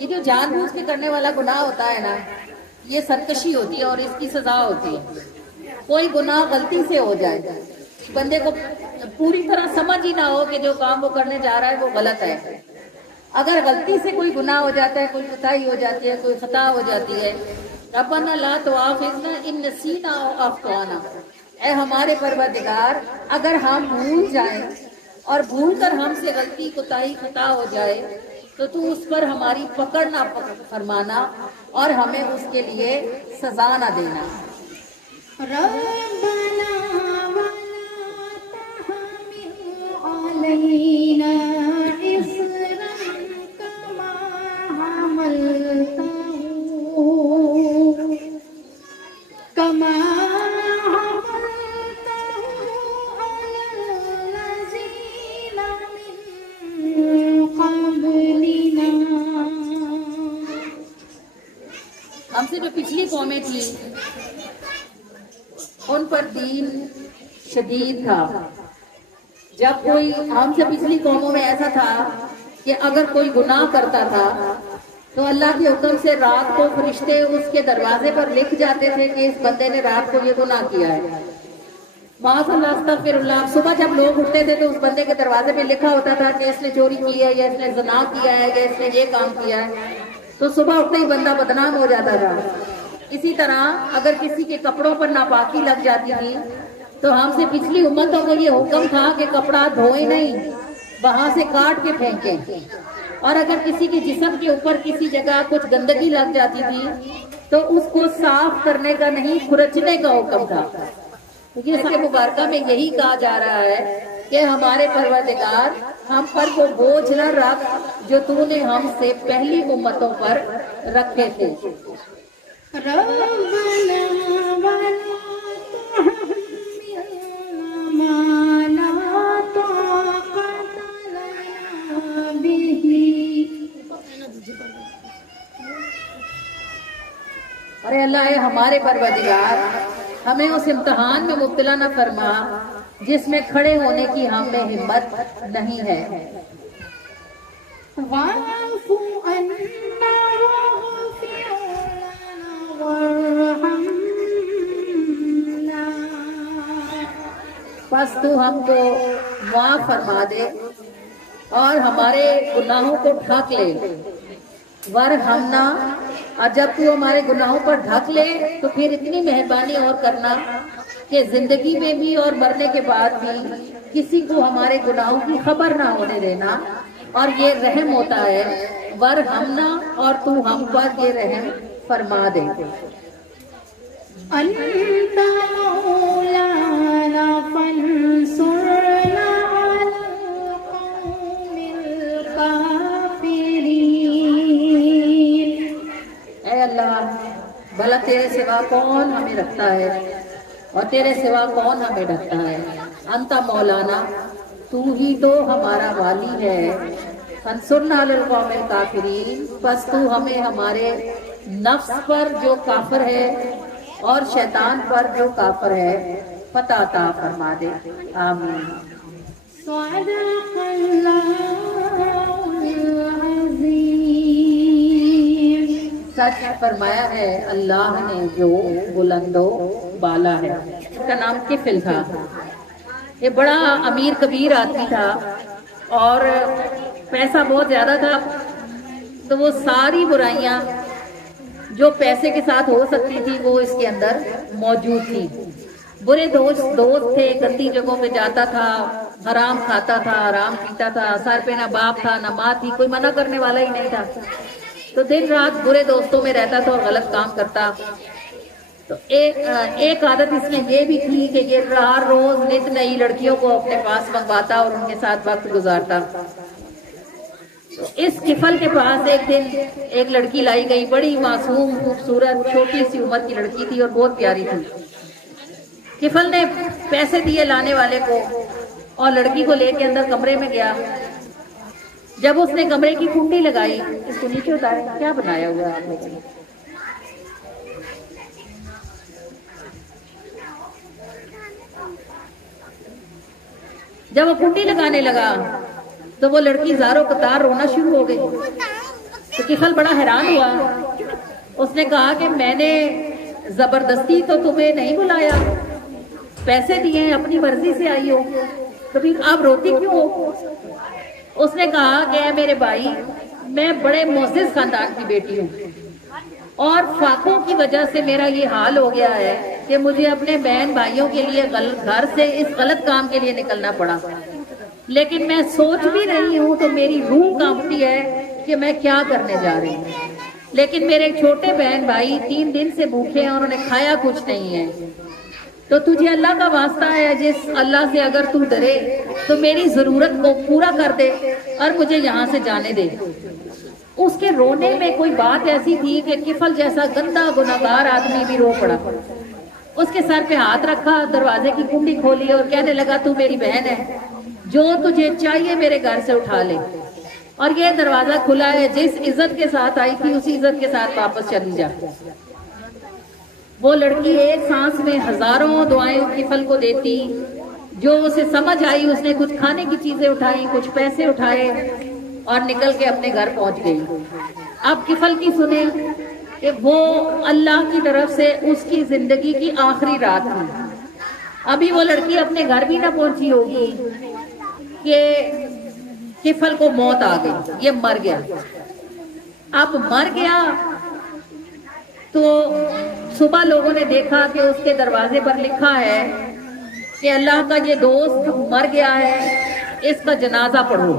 یہ جو جان بوجھ کے کرنے والا گناہ ہوتا ہے نا، یہ سرکشی ہوتی ہے اور اس کی سزا ہوتی ہے۔ کوئی گناہ غلطی سے ہو جائے، بندے کو پوری طرح سمجھ ہی نہ ہو کہ جو کام وہ کرنے جا رہا ہے وہ غلط ہے، اگر غلطی سے کوئی گناہ ہو جاتا ہے، کوئی کوتاہی ہو جاتی ہے، کوئی خطا ہو جاتی ہے، ربنا لا تؤاخذنا ان نسینا او اخطانا، اے ہمارے پروردگار اگر ہم بھول جائیں اور بھول کر ہم سے غلطی کوتاہی خطا ہو جائے تو تو اس پر ہماری پکڑ نہ فرمانا اور ہمیں اس کے لیے سزا نہ دینا۔ ربنا ولا تحمل علينا إصرا كما حملته على الذين من قبلنا۔ ہم سے جو پچھلی قومیں تھیں ان پر دین شدید تھا۔ جب کوئی ہم سے پچھلی قوموں میں ایسا تھا کہ اگر کوئی گناہ کرتا تھا تو اللہ کے حکم سے رات کو فرشتے اس کے دروازے پر لکھ جاتے تھے کہ اس بندے نے رات کو یہ گناہ کیا ہے، معاذ اللہ استغفر اللہ۔ صبح جب لوگ اٹھتے تھے تو اس بندے کے دروازے پہ لکھا ہوتا تھا کہ اس نے چوری کی ہے یا اس نے زنا کیا ہے یا اس نے یہ کام کیا ہے، تو صبح اٹھتے ہی بندہ بدنام ہو جاتا تھا۔ اسی طرح اگر کسی کے کپڑوں پر ناپاکی لگ جاتی تھی تو ہم سے پچھلی امتوں کو یہ حکم تھا کہ کپڑا دھوئیں نہیں، وہاں سے کاٹ کے پھینکیں، اور اگر کسی کے جسم کے اوپر کسی جگہ کچھ گندگی لگ جاتی تھی تو اس کو صاف کرنے کا نہیں، کھرچنے کا حکم تھا۔ یہ سارے مبارکہ میں یہی کہا جا رہا ہے کہ ہمارے پروردگار ہم پر وہ بوجھ نہ رکھ جو تو نے ہم سے پہلی امتوں پر رکھے تھے۔ ربنا ولا تحملنا ما لا طاقة لنا به۔ ارے اللہ اے ہمارے پروردگار ہمیں اس امتحان میں مبتلا نہ فرما جس میں کھڑے ہونے کی ہم میں ہمت نہیں ہے۔ واعف عنا واغفر لنا وارحمنا۔ بس تو ہم کو معاف فرما دے اور ہمارے گناہوں کو ڈھک لے، ورحمنا، اور جب تو ہمارے گناہوں پر ڈھک لے تو پھر اتنی مہربانی اور کرنا کہ زندگی میں بھی اور مرنے کے بعد بھی کسی کو ہمارے گناہوں کی خبر نہ ہونے دینا، اور یہ رحم ہوتا ہے، ورحمنا، اور تو ہم پر یہ رحم فرما دے۔ انت مولانا فانصرنا على القوم الكافرين۔ اے اللہ بھلا تیرے سوا کون ہمیں رکھتا ہے اور تیرے سوا کون ہمیں ڈھکتا ہے؟ انت مولانا، تو ہی تو ہمارا والی ہے، فانصرنا علی القوم الکافرین، پس تو ہمیں ہمارے نفس پر جو کافر ہے اور شیطان پر جو کافر ہے فتح عطا فرما دے، آمین۔ صدق اللہ العظیم۔ سچ فرمایا ہے اللہ نے جو بلند و بالا ہے۔ اس کا نام کفل تھا، یہ بڑا امیر کبیر آدمی تھا اور پیسہ بہت زیادہ تھا، تو وہ ساری برائیاں جو پیسے کے ساتھ ہو سکتی تھی وہ اس کے اندر موجود تھی۔ برے دوست تھے، گندی جگہوں پہ جاتا تھا، حرام کھاتا تھا، حرام پیتا تھا، سر پہ نہ باپ تھا نہ ماں تھی، کوئی منع کرنے والا ہی نہیں تھا، تو دن رات برے دوستوں میں رہتا تھا اور غلط کام کرتا۔ تو ایک عادت اس میں یہ بھی تھی کہ یہ ہر روز نت نئی لڑکیوں کو اپنے پاس منگواتا اور ان کے ساتھ وقت گزارتا۔ تو اس کفل کے پاس ایک دن ایک لڑکی لائی گئی، بڑی معصوم خوبصورت چھوٹی سی عمر کی لڑکی تھی اور بہت پیاری تھی۔ کفل نے پیسے دیے لانے والے کو اور لڑکی کو لے کے اندر کمرے میں گیا۔ جب اس نے کمرے کی کنڈی لگائی، اس کو نیچے اتارا، کیا بنایا ہوا ہے آپ لوگوں نے؟ جب وہ کنڈی لگانے لگا تو وہ لڑکی زاروں قطار رونا شروع ہو گئی تو کفل بڑا حیران ہوا. اس نے کہا کہ میں نے زبردستی تو تمہیں نہیں بلایا, پیسے دیے ہیں, اپنی مرضی سے آئی ہو, تو پھر آپ روتی کیوں ہو؟ اس نے کہا کہ اے میرے بھائی, میں بڑے معزز خاندان کی بیٹی ہوں اور فاقوں کی وجہ سے میرا یہ حال ہو گیا ہے کہ مجھے اپنے بہن بھائیوں کے لیے گھر سے اس غلط کام کے لیے نکلنا پڑا, لیکن میں سوچ بھی رہی ہوں تو میری روح کانپتی ہے کہ میں کیا کرنے جا رہی ہوں. لیکن میرے چھوٹے بہن بھائی 3 دن سے بھوکے ہیں اور انہوں نے کھایا کچھ نہیں ہے, تو تجھے اللہ کا واسطہ ہے, جس اللہ سے اگر تو ڈرے تو میری ضرورت کو پورا کر دے اور مجھے یہاں سے جانے دے. اس کے رونے میں کوئی بات ایسی تھی کہ کفل جیسا گندا گناہگار آدمی بھی رو پڑا. اس کے سر پہ ہاتھ رکھا, دروازے کی کنڈی کھولی اور کہنے لگا تو میری بہن ہے, جو تجھے چاہیے میرے گھر سے اٹھا لے, اور یہ دروازہ کھلا ہے, جس عزت کے ساتھ آئی تھی اسی عزت کے ساتھ واپس چلی جا. وہ لڑکی ایک سانس میں ہزاروں دعائیں کفل کو دیتی. جو اسے سمجھ آئی اس نے کچھ کھانے کی چیزیں اٹھائی, کچھ پیسے اٹھائے اور نکل کے اپنے گھر پہنچ گئی. اب کفل کی سنیں کہ وہ اللہ کی طرف سے اس کی زندگی کی آخری رات تھی. ابھی وہ لڑکی اپنے گھر بھی نہ پہنچی ہوگی کہ کفل کو موت آ گئی, یہ مر گیا. اب مر گیا تو صبح لوگوں نے دیکھا کہ اس کے دروازے پر لکھا ہے کہ اللہ کا یہ دوست مر گیا ہے, اس کا جنازہ پڑھو.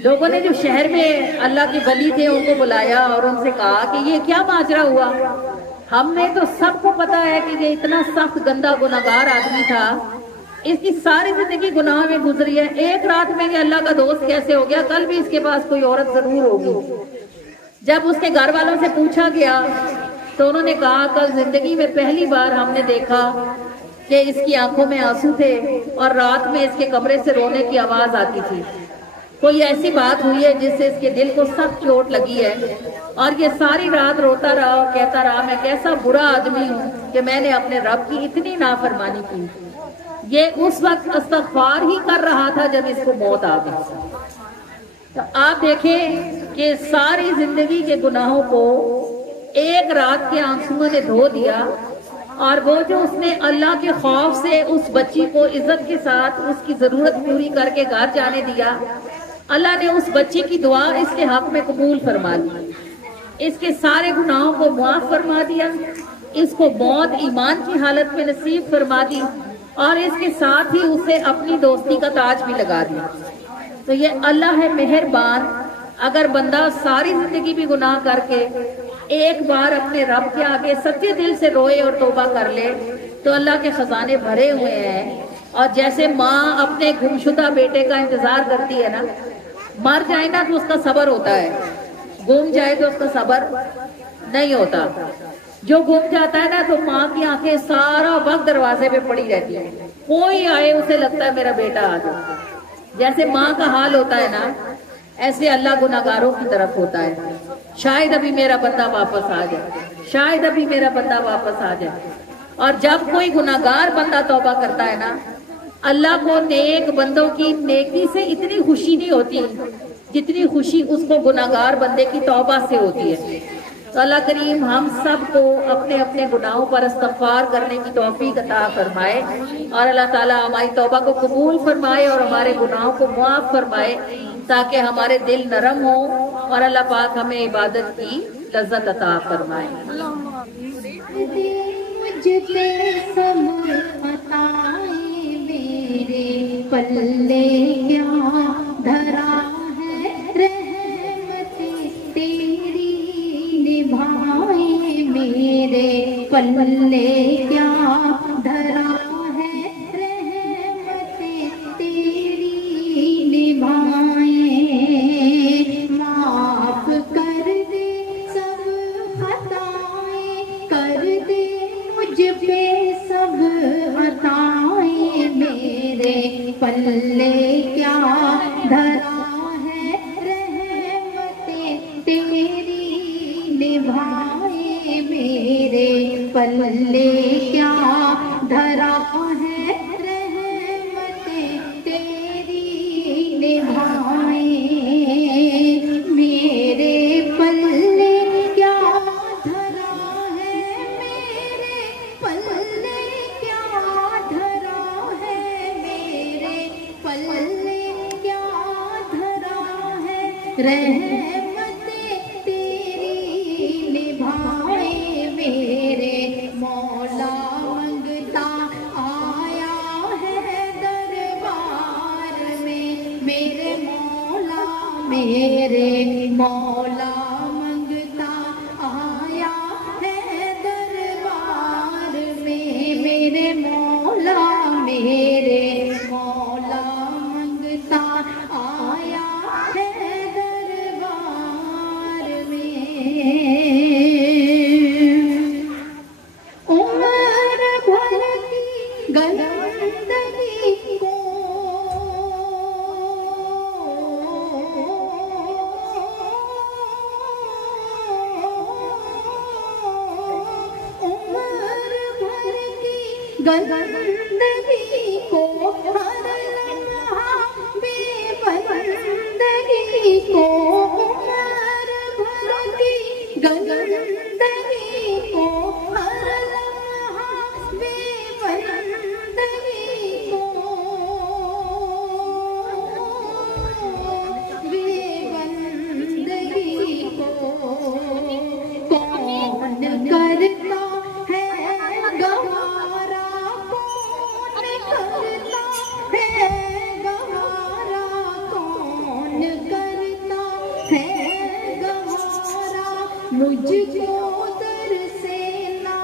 لوگوں نے جو شہر میں اللہ کے ولی تھے ان کو بلایا اور ان سے کہا کہ یہ کیا ماجرا ہوا, ہم نے تو سب کو پتا ہے کہ یہ اتنا سخت گندا گناہگار آدمی تھا, اس کی ساری زندگی گناہ میں گزری ہے, ایک رات میں یہ اللہ کا دوست کیسے ہو گیا, کل بھی اس کے پاس کوئی عورت ضرور ہوگی. جب اس کے گھر والوں سے پوچھا گیا تو انہوں نے کہا کل زندگی میں پہلی بار ہم نے دیکھا کہ اس کی آنکھوں میں آنسو تھے اور رات میں اس کے کمرے سے رونے کی آواز آتی تھی. کوئی ایسی بات ہوئی ہے جس سے اس کے دل کو سخت چوٹ لگی ہے اور یہ ساری رات روتا رہا اور کہتا رہا میں کیسا برا آدمی ہوں کہ میں نے اپنے رب کی اتنی نافرمانی کی. یہ اس وقت استغفار ہی کر رہا تھا جب اس کو موت آ گئی. تو آپ دیکھیں کہ ساری زندگی کے گناہوں کو ایک رات کے آنسوؤں نے دھو دیا, اور وہ جو اس نے اللہ کے خوف سے اس بچی کو عزت کے ساتھ اس کی ضرورت پوری کر کے گھر جانے دیا, اللہ نے اس بچی کی دعا اس کے حق میں قبول فرما لی, اس کے سارے گناہوں کو معاف فرما دیا, اس کو موت ایمان کی حالت میں نصیب فرما دی, اور اس کے ساتھ ہی اسے اپنی دوستی کا تاج بھی لگا دیا. تو یہ اللہ ہے مہربان. اگر بندہ ساری زندگی بھی گناہ کر کے ایک بار اپنے رب کے آگے سچے دل سے روئے اور توبہ کر لے تو اللہ کے خزانے بھرے ہوئے ہیں. اور جیسے ماں اپنے گمشدہ بیٹے کا انتظار کرتی ہے نا, مر جائے نا تو اس کا صبر ہوتا ہے, گم جائے تو اس کا صبر نہیں ہوتا. جو گم جاتا ہے نا تو ماں کی آنکھیں سارا وقت دروازے پہ پڑی رہتی ہیں, کوئی آئے اسے لگتا ہے میرا بیٹا آ جائے. جیسے ماں کا حال ہوتا ہے نا, ایسے اللہ گناہگاروں کی طرف ہوتا ہے. شاید ابھی میرا بندہ واپس آ جائے, شاید ابھی میرا بندہ واپس آ جائے. اور جب کوئی گناہگار بندہ توبہ کرتا ہے نا, اللہ کو نیک بندوں کی نیکی سے اتنی خوشی نہیں ہوتی جتنی خوشی اس کو گناہگار بندے کی توبہ سے ہوتی ہے. تو اللہ کریم ہم سب کو اپنے اپنے گناہوں پر استغفار کرنے کی توفیق عطا فرمائے, اور اللہ تعالیٰ ہماری توبہ کو قبول فرمائے اور ہمارے گناہوں کو معاف فرمائے, تاکہ ہمارے دل نرم ہوں اور اللہ پاک ہمیں عبادت کی لذت عطا فرمائے. مجھ پہ صبر عطائے میرے پلے کیا دھرا ہے, رحمتیں تیری نبھائے میرے پلے کیا دھرا ہے, رحمتیں تیری نبھائے. معاف کر دے سب خطائیں, کر دے مجھ پہ سب عطائیں میرے پلے کیا دھرا ہے, رحمتیں تیری نبھائے میرے پلے کیا دھرا ہے, رحمتیں تیری نبھائے. میرے مولا منگتا آیا ہے دربار میں، میرے مولا میرے مولا منگتا آیا ہے دربار میں، عمر بھر کی گندگی کو گندگی کو ہر لمحہ بے بندگی کو، عمر بھر کی گندگی کو ہر لمحہ بے بندگی کو، بے بندگی کو کون کرتا ہے گوارا، کون کرتا ہے گوارا، کون کرتا ہے گوارا، مجھ کو در سے نہ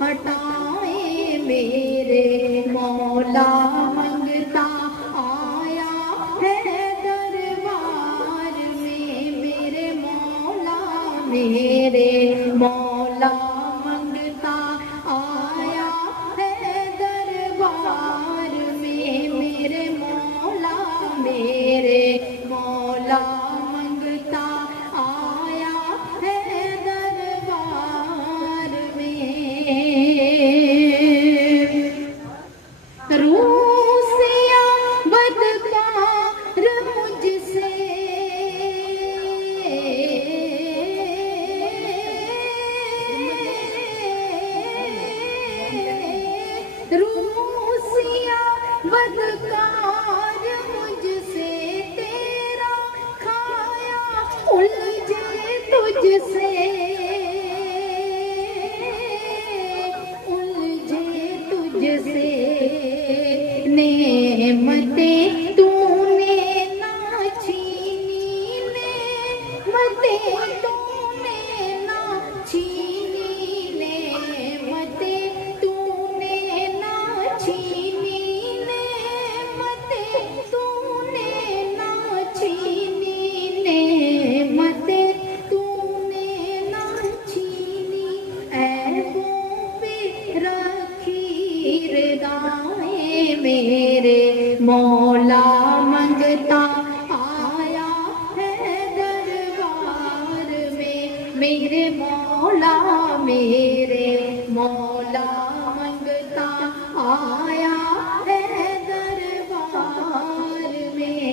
ہٹائے، میرے مولا منگتا آیا ہے دربار میں، میرے مولا میرے مولا منگتا آیا ہے دربار میں، میرے مولا میرے مولا منگتا آیا ہے دربار میں، روسیا بدکار مجھ سے روسیا بدکار مجھ سے تیرا کھایا الجھے تجھ سے، الجھے تجھ سے، نعمتیں تو نے نہ چھینی، نعمتیں تو نے نہ چھینی، نعمتیں تو نے نہ چھینی، نعمتیں تو نے نہ چھینی، نعمتیں تو نے نہ چھینی، عیبوں پہ رکھی ردائیں، میرے مولا منگتا آیا ہے دربار میں، میرے مولا میرے مولا منگتا آیا ہے دربار میں،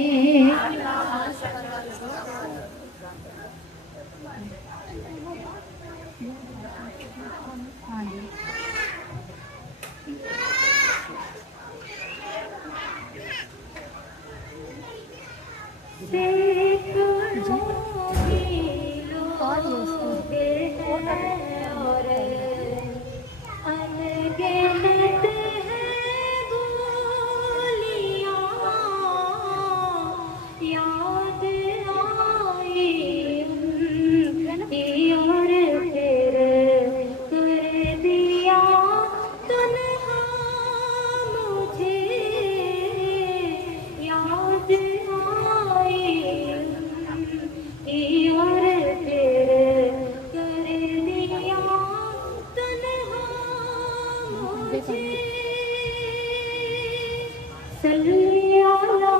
صلی علی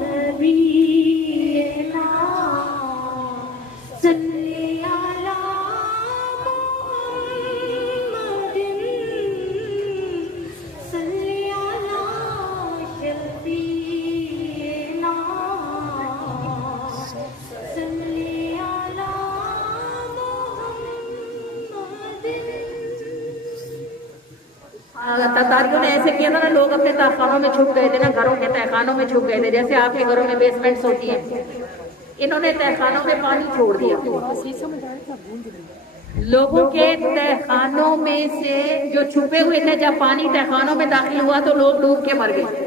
نبینا صلی علی محمد صلی علی شفیعنا صلی علی محمد۔ تاتاریوں نے ایسے کیا تھا نا، لوگ اپنے تہخانوں میں چھپ گئے تھے نا، گھروں کے تہخانوں میں چھپ گئے تھے، جیسے آپ کے گھروں میں بیسمنٹس ہوتی ہیں، انہوں نے تہخانوں میں پانی چھوڑ دیا، لوگوں کے تہخانوں میں سے جو چھپے ہوئے تھے، جب پانی تہخانوں میں داخل ہوا تو لوگ ڈوب کے مر گئے،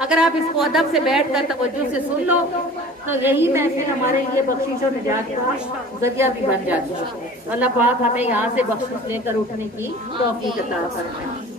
اگر آپ اس کو ادب سے بیٹھ کر توجہ سے سن لو تو یہی محفل ہمارے لیے بخشش اور نجات کا ذریعہ بھی بن جاتی ہے. اللہ پاک ہمیں یہاں سے بخشش لے کر اٹھنے کی توفیق عطا فرمائے.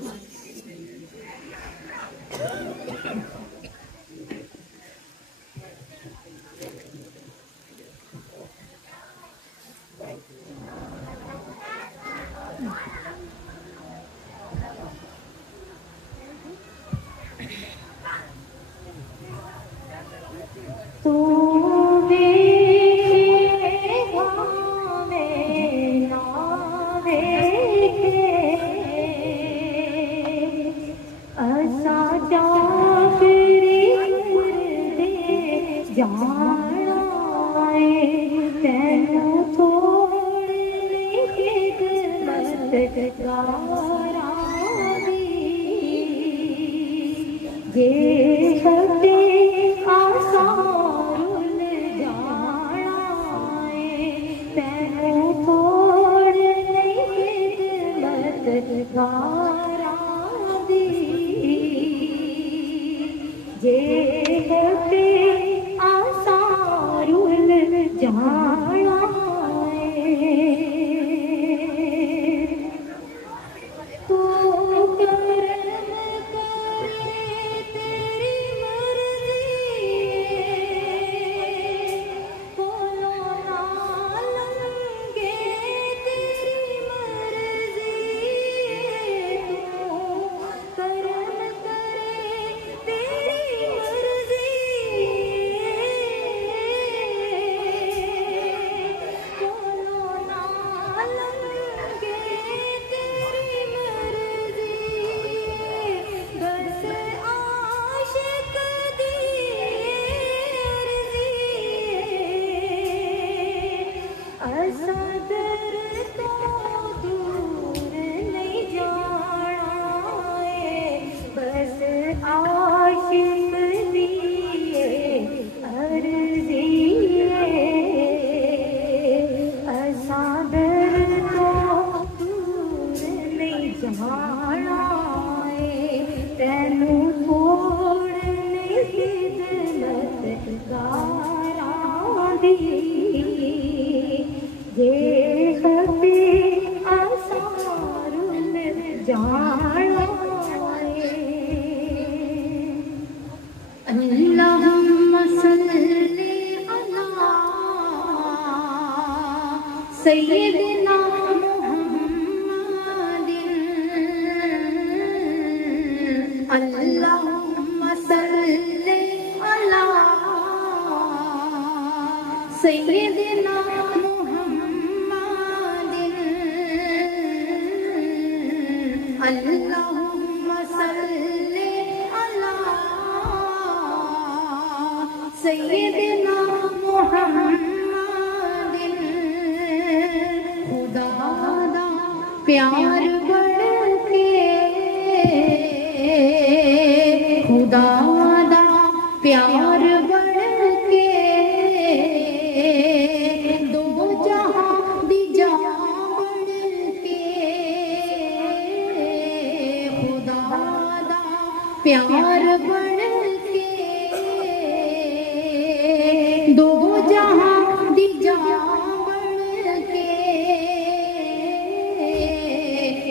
سیدنا محمد اللہم صلی علی سیدنا محمد اللہم صلی علی سیدنا محمد پیار بڑھ کے خدا دا پیار بڑھ کے دو جہاں دی جہاں بڑھ کے خدا دا پیار بڑھ کے دو جہاں دی جہاں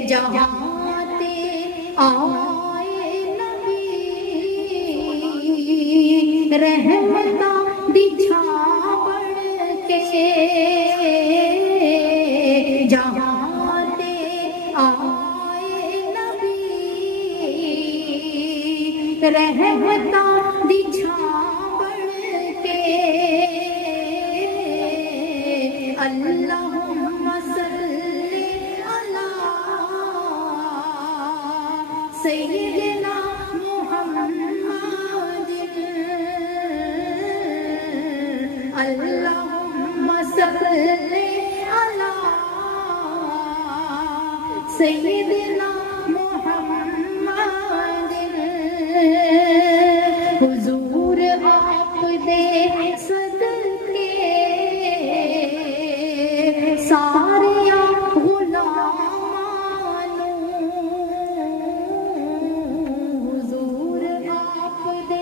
جہاں تے آئے نبی رحمتاں دی چھاں بڑھ کے جہاں تے آئے نبی رحمتاں دی چھاں بڑھ کے اللہم صلی سیدنا محمد اللہم صلی علی سیدنا محمد حضور آپ دے صدقے سارے غلامانوں حضور آپ دے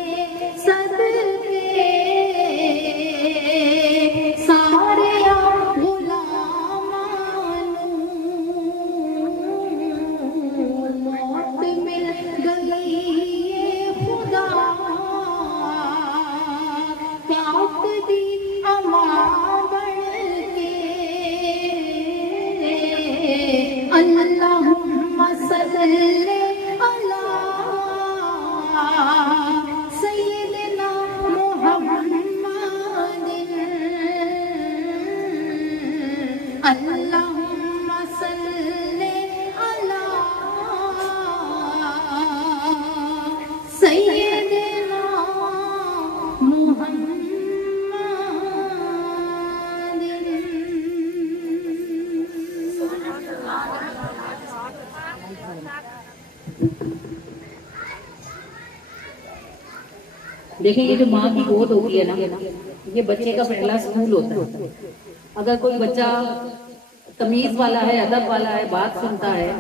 صلی علی سیدنا محمد اللہم صلی علی سیدنا محمد. دیکھیں یہ جو ماں کی گود ہوتی ہے نا، یہ بچے کا پہلا اسکول ہوتا ہے. اگر کوئی بچہ تمیز والا ہے، ادب والا ہے، بات سنتا ہے،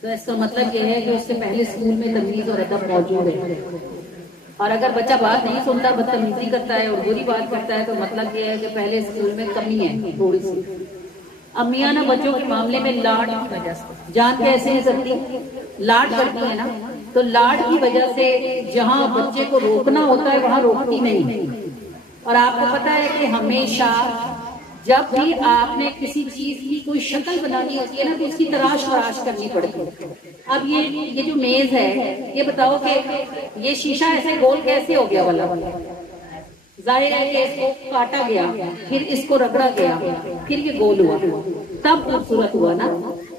تو اس کا مطلب یہ ہے کہ اس سے پہلے اسکول میں تمیز اور ادب موجود ہے. اور اگر بچہ بات نہیں سنتا، بدتمیزی کرتا ہے اور بری بات کرتا ہے، تو مطلب یہ ہے کہ پہلے اسکول میں کمی ہے تھوڑی سی. امیاں نا بچوں کے معاملے میں لاڈ کی وجہ سے جان کیسے نہیں سکتی، لاڈ کرتی ہے نا، تو لاڈ کی وجہ سے جہاں بچے کو روکنا ہوتا ہے وہاں روکتی نہیں. اور آپ کو پتا ہے کہ ہمیشہ جب بھی آپ نے کسی چیز کی کوئی شکل بنانی ہوتی ہے نا، تو اس کی تراش کرنی پڑتی ہے. اب یہ جو میز ہے، یہ بتاؤ کہ یہ شیشہ ایسے گول کیسے ہو گیا والا؟ ظاہر ہے کہ اس کو کاٹا گیا، پھر اس کو رگڑا گیا، پھر یہ گول ہوا، تب خوبصورت ہوا نا.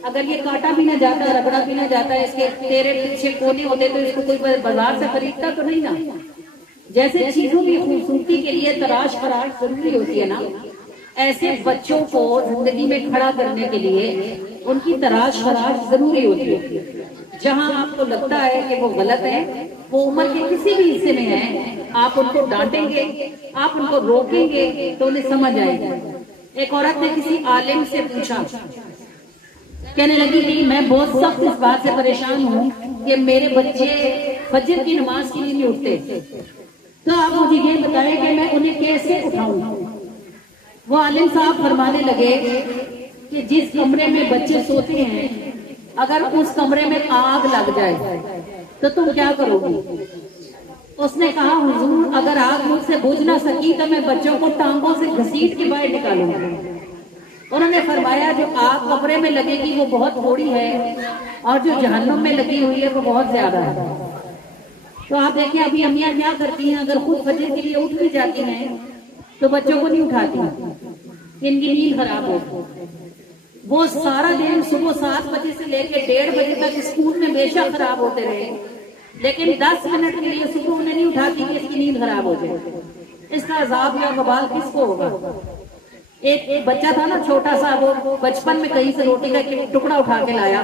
اگر یہ کاٹا بھی نہ جاتا، رگڑا بھی نہ جاتا، اس کے تیرے پیچھے کونے ہوتے، تو اس کو کوئی بازار سے خریدتا تو نہیں نا. جیسے چیزوں کی خوبصورتی کے لیے تراش ضروری ہوتی ہے نا، ایسے بچوں کو زندگی میں کھڑا کرنے کے لیے ان کی تراش ضروری ہوتی ہے. جہاں آپ کو لگتا ہے کہ وہ غلط ہے، وہ عمر کے کسی بھی حصے میں ہے، آپ ان کو ڈانٹیں گے، آپ ان کو روکیں گے تو انہیں سمجھ آئے گا. ایک عورت نے کسی عالم سے پوچھا، کہنے لگی کہ میں بہت سخت اس بات سے پریشان ہوں کہ میرے بچے فجر کی نماز کے لیے نہیں اٹھتے، تو آپ مجھے یہ بتائیں کہ میں انہیں کیسے اٹھاؤں. وہ عالم صاحب فرمانے لگے کہ جس کمرے میں بچے سوتے ہیں، اگر اس کمرے میں آگ لگ جائے تو تم کیا کرو گی؟ اس نے کہا حضور اگر آگ مجھ سے بجھ نہ سکی تو میں بچوں کو ٹانگوں سے گھسیٹ کے باہر نکالوں گا. انہوں نے فرمایا جو آگ کمرے میں لگے گی وہ بہت تھوڑی ہے، اور جو جہنم میں لگی ہوئی ہے وہ بہت زیادہ ہے. تو آپ دیکھیں ابھی امیاں کیا کرتی ہیں، اگر خود فجر کے لیے اٹھ بھی جاتی ہیں تو بچوں کو نہیں اٹھاتی، ان کی نیند خراب ہو. وہ سارا دن صبح 7 بجے سے لے کے 1:30 بجے تک اسکول میں بے شک خراب ہوتے رہے، لیکن 10 منٹ کے لیے صبح انہیں نہیں اٹھاتی کہ اس کی نیند خراب ہو جائے. اس کا عذاب یا وبال کس کو ہوگا؟ ایک بچہ تھا نا چھوٹا سا، وہ بچپن میں کہیں سے روٹی کا ٹکڑا اٹھا کے لایا.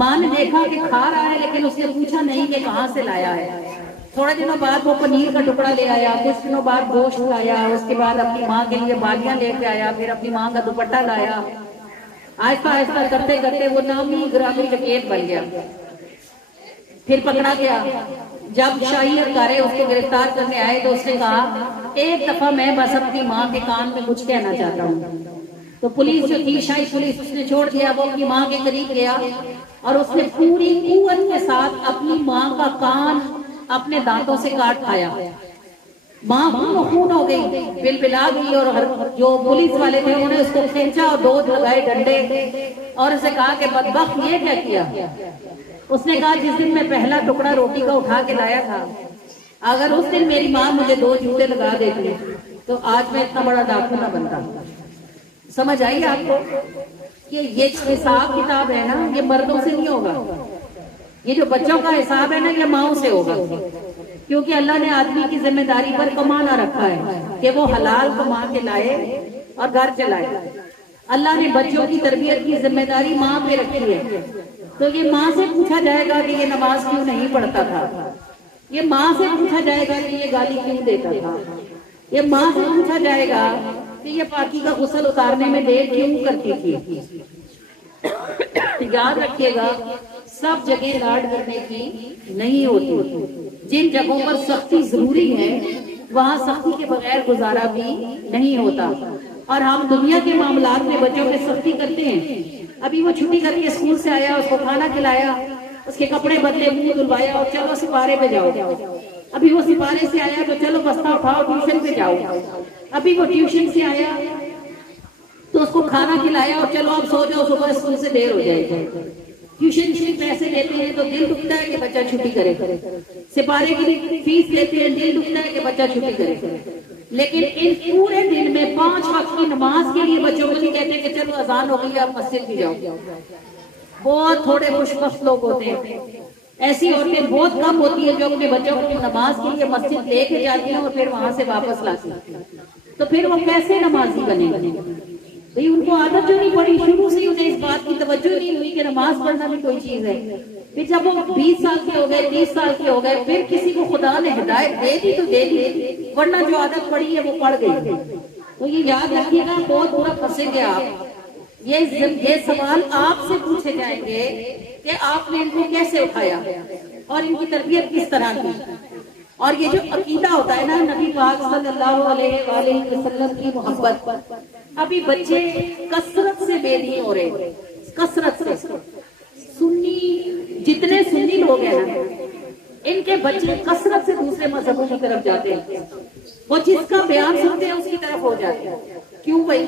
ماں نے دیکھا کہ کھا رہا ہے لیکن اس نے پوچھا نہیں کہ کہاں سے لایا ہے. تھوڑے دنوں بعد وہ پنیر کا ٹکڑا لے آیا، کچھ دنوں بعد گوشت لایا، اس کے بعد اپنی ماں کے لیے بالیاں لے کے آیا، پھر اپنی ماں کا دوپٹہ لایا. آہستہ آہستہ کرتے کرتے وہ نامی گرامی ڈکیت بن گیا. پھر پکڑا گیا. جب شاہی ادارے اس کو گرفتار کرنے آئے تو اس نے کہا ایک دفعہ میں بس اپنی ماں کے کان میں کچھ کہنا چاہتا ہوں. تو پولیس جو تھی، شاہی پولیس، اس نے چھوڑ دیا. وہ اپنی ماں کے قریب گیا اور اس نے پوری قوت کے ساتھ اپنی ماں کا کان اپنے دانتوں سے کاٹ کھایا. ماں خون ہو گئی، بلبلا گئی، اور جو پولیس والے تھے انہوں نے اس کو کھینچا اور 2 لگائے ڈنڈے اور اسے کہا کہ بدبخت یہ کیا کیا؟ اس نے کہا جس دن میں پہلا ٹکڑا روٹی کا اٹھا کے لایا تھا، اگر اس دن میری ماں مجھے 2 جوتے لگا دیتی تو آج میں اتنا بڑا ڈاکو نہ بنتا. سمجھ آئی آپ کو کہ یہ حساب کتاب ہے نا، یہ مردوں سے نہیں ہوگا. یہ جو بچوں کا حساب ہے نا، یہ ماؤں سے ہوگا. کیونکہ اللہ نے آدمی کی ذمہ داری پر کمانا رکھا ہے کہ وہ حلال کما کے لائے اور گھر چلائے. اللہ نے بچوں کی تربیت کی ذمہ داری ماں پہ رکھی ہے. تو یہ ماں سے پوچھا جائے گا کہ یہ نماز کیوں نہیں پڑھتا تھا، یہ ماں سے پوچھا جائے گا کہ یہ گالی کیوں دیتا تھا، یہ ماں سے پوچھا جائے گا کہ یہ پاکی کا غسل اتارنے میں دیر کیوں کرتی تھی. یاد رکھیے گا سب جگہ لاڈ کرنے کی نہیں ہوتی. جن جگہوں پر سختی ضروری ہے وہاں سختی کے بغیر گزارا بھی نہیں ہوتا. اور ہم دنیا کے معاملات میں بچوں پہ سختی کرتے ہیں. ابھی وہ چھٹی کر کے اسکول سے آیا، اس کو کھانا کھلایا، اس کے کپڑے بدلے، منہ دھلوایا اور چلو سپارے پہ جاؤ. ابھی وہ سپارے سے آیا تو چلو بستہ اٹھاؤ ٹیوشن پہ جاؤ. ابھی وہ ٹیوشن سے آیا تو اس کو کھانا کھلایا اور چلو اب سو جاؤ، صبح اسکول سے دیر ہو جائے گی. ٹیوشن کے پیسے لیتے ہیں تو دل دکھتا ہے کہ بچہ چھٹی کرے، سپارے کی فیس لیتے ہیں دل دکھتا ہے کہ بچہ چھٹی کرے، لیکن ان پورے دن میں 5 وقت کی نماز کے لیے بچوں کو نہیں کہتے کہ چلو اذان ہو گئی آپ مسجد کی جاؤ۔ بہت تھوڑے خوش بخت لوگ ہوتے ہیں، ایسی عورتیں بہت کم ہوتی ہیں جو اپنے بچوں کو نماز کے لیے مسجد لے کے جاتی ہیں اور پھر وہاں سے واپس لاتی ہیں، تو پھر وہ کیسے نمازی بنے گا؟ بھئی ان کو عادت جو نہیں پڑی، شروع سے انہیں اس بات کی توجہ نہیں ہوئی کہ نماز پڑھنا بھی کوئی چیز ہے۔ پھر جب وہ 20 سال کے ہو گئے، 30 سال کے ہو گئے، پھر کسی کو خدا نے ہدایت دے دی تو دے دی، ورنہ جو عادت پڑی ہے وہ پڑ گئی۔ تو یہ یاد رکھیے گا، بہت برا پھنسیں گے آپ۔ یہ سوال آپ سے پوچھے جائیں گے کہ آپ نے ان کو کیسے اٹھایا اور ان کی تربیت کس طرح کی۔ اور یہ جو عقیدہ ہوتا ہے نا نبی پاک صلی اللہ علیہ وآلہ وسلم کی محبت، ابھی بچے کثرت سے بے دین ہو رہے، کثرت سے۔ سنی جتنے سنی لوگ ہیں نا ان کے بچے کثرت سے دوسرے مذہبوں کی طرف جاتے ہیں، وہ جس کا بیان سنتے ہیں اس کی طرف ہو جاتے ہیں۔ کیوں بھائی؟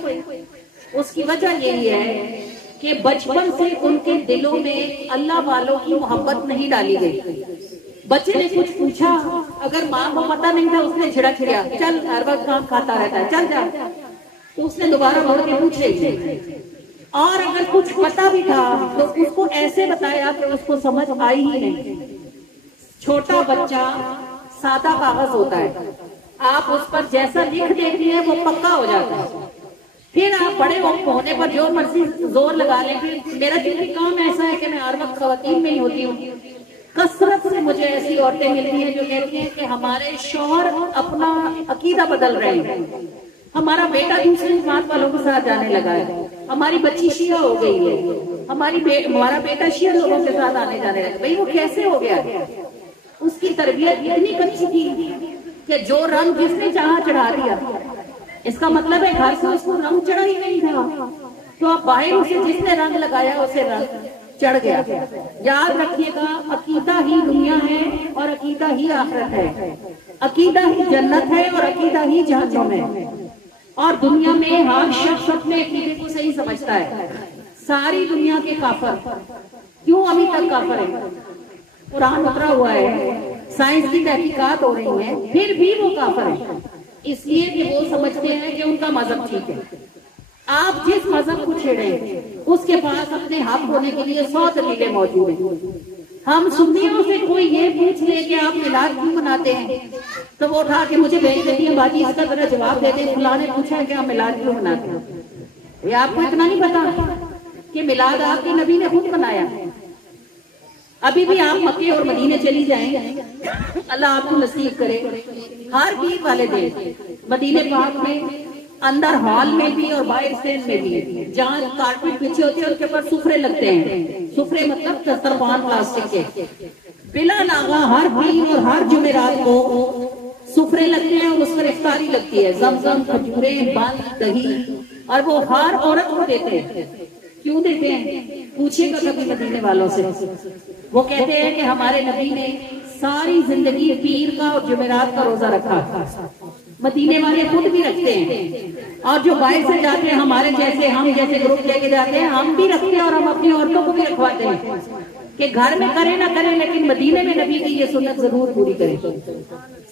اس کی وجہ یہی ہے کہ بچپن سے ان کے دلوں میں اللہ والوں کی محبت نہیں ڈالی گئی۔ بچے نے کچھ پوچھا، اگر ماں کو پتہ نہیں تھا اس نے جھڑک لیا، چل ہر وقت کام کھاتا رہتا ہے، چل جا، تو اس نے دوبارہ مڑ کے پوچھے ہی۔ اور اگر کچھ پتہ بھی تھا تو اس کو ایسے بتایا کہ اس کو سمجھ آئی ہی نہیں۔ چھوٹا بچہ سادہ کاغذ ہوتا ہے، آپ اس پر جیسا لکھ دیتی ہیں وہ پکا ہو جاتا ہے۔ پھر آپ بڑے ہونے پر جو مرضی زور لگا لیں، میرا چونکہ کام ایسا ہے کہ میں ہر وقت خواتین میں ہی ہوتی ہوں، کثرت سے مجھے ایسی عورتیں ملتی ہیں جو کہتی ہیں کہ ہمارے شوہر اپنا عقیدہ بدل رہے ہیں، ہمارا بیٹا دوسرے جماعت والوں کے ساتھ جانے لگا ہے، ہماری بچی شیعہ ہو گئی ہے، ہمارا بیٹا شیعہ لوگوں کے ساتھ آنے جانے لگا۔ بھئی وہ کیسے ہو گیا؟ اس کی تربیت اتنی کچی تھی کہ جو رنگ جس نے چاہا چڑھا دیا۔ اس کا مطلب ہے گھر سے اس کو رنگ چڑھا ہی نہیں تھا، تو اب باہر اسے جس نے رنگ لگایا اسے رنگ چڑھ گیا۔ یاد رکھیے گا، عقیدہ ہی دنیا ہے اور عقیدہ ہی آخرت ہے، عقیدہ ہی جنت ہے اور عقیدہ ہی جہنم ہے۔ اور دنیا میں ہر شخص اپنے عقیدے کو صحیح سمجھتا ہے۔ ساری دنیا کے کافر کیوں ابھی تک کافر ہیں؟ قرآن اترا ہوا ہے، سائنس کی تحقیقات ہو رہی ہیں، پھر بھی وہ کافر ہیں، اس لیے کہ وہ سمجھتے ہیں کہ ان کا مذہب ٹھیک ہے۔ آپ جس مذہب کو چھیڑیں اس کے پاس اپنے حق ہونے کے لیے 100 دلیلیں موجود ہیں۔ ہم سنیوں سے کوئی یہ پوچھ لے کہ آپ میلاد کیوں مناتے ہیں تو وہ اٹھا کے مجھے بھیج دیتی ہیں، باجی اس کا ذرا جواب دے دیں، فلاں نے پوچھا ہے کہ آپ میلاد کیوں مناتے ہیں۔ یہ آپ کو اتنا نہیں پتا کہ میلاد آپ کے نبی نے خود منایا۔ ابھی بھی آپ مکے اور مدینے چلی جائیں، اللہ آپ کو نصیب کرے، ہر پیر والے دن مدینے پاک میں اندر ہال میں بھی اور باہر اسٹینڈ میں بھی جہاں کارپیٹ بچھے ہوتے ہیں ان کے اوپر سفرے لگتے ہیں، سفرے مطلب دسترخوان پلاسٹک کے، بلا ناغہ ہر پیر اور ہر جمعرات کو سفرے لگتے ہیں اور اس پر افطاری لگتی ہے، زمزم، کھجوریں، بند، دہی، اور وہ ہر عورت کو دیتے ہیں۔ کیوں دیتے ہیں؟ پوچھے گا کبھی مدینے والوں سے، وہ کہتے ہیں کہ ہمارے نبی نے ساری زندگی پیر کا اور جمعرات کا روزہ رکھا، مدینے والے خود بھی رکھتے ہیں، اور جو باہر سے جاتے ہیں ہمارے جیسے، ہم جیسے گروپ لے کے جاتے ہیں، ہم بھی رکھتے ہیں اور ہم اپنی عورتوں کو بھی رکھواتے ہیں کہ گھر میں کریں نہ کریں لیکن مدینے میں نبی کی یہ سنت ضرور پوری کریں۔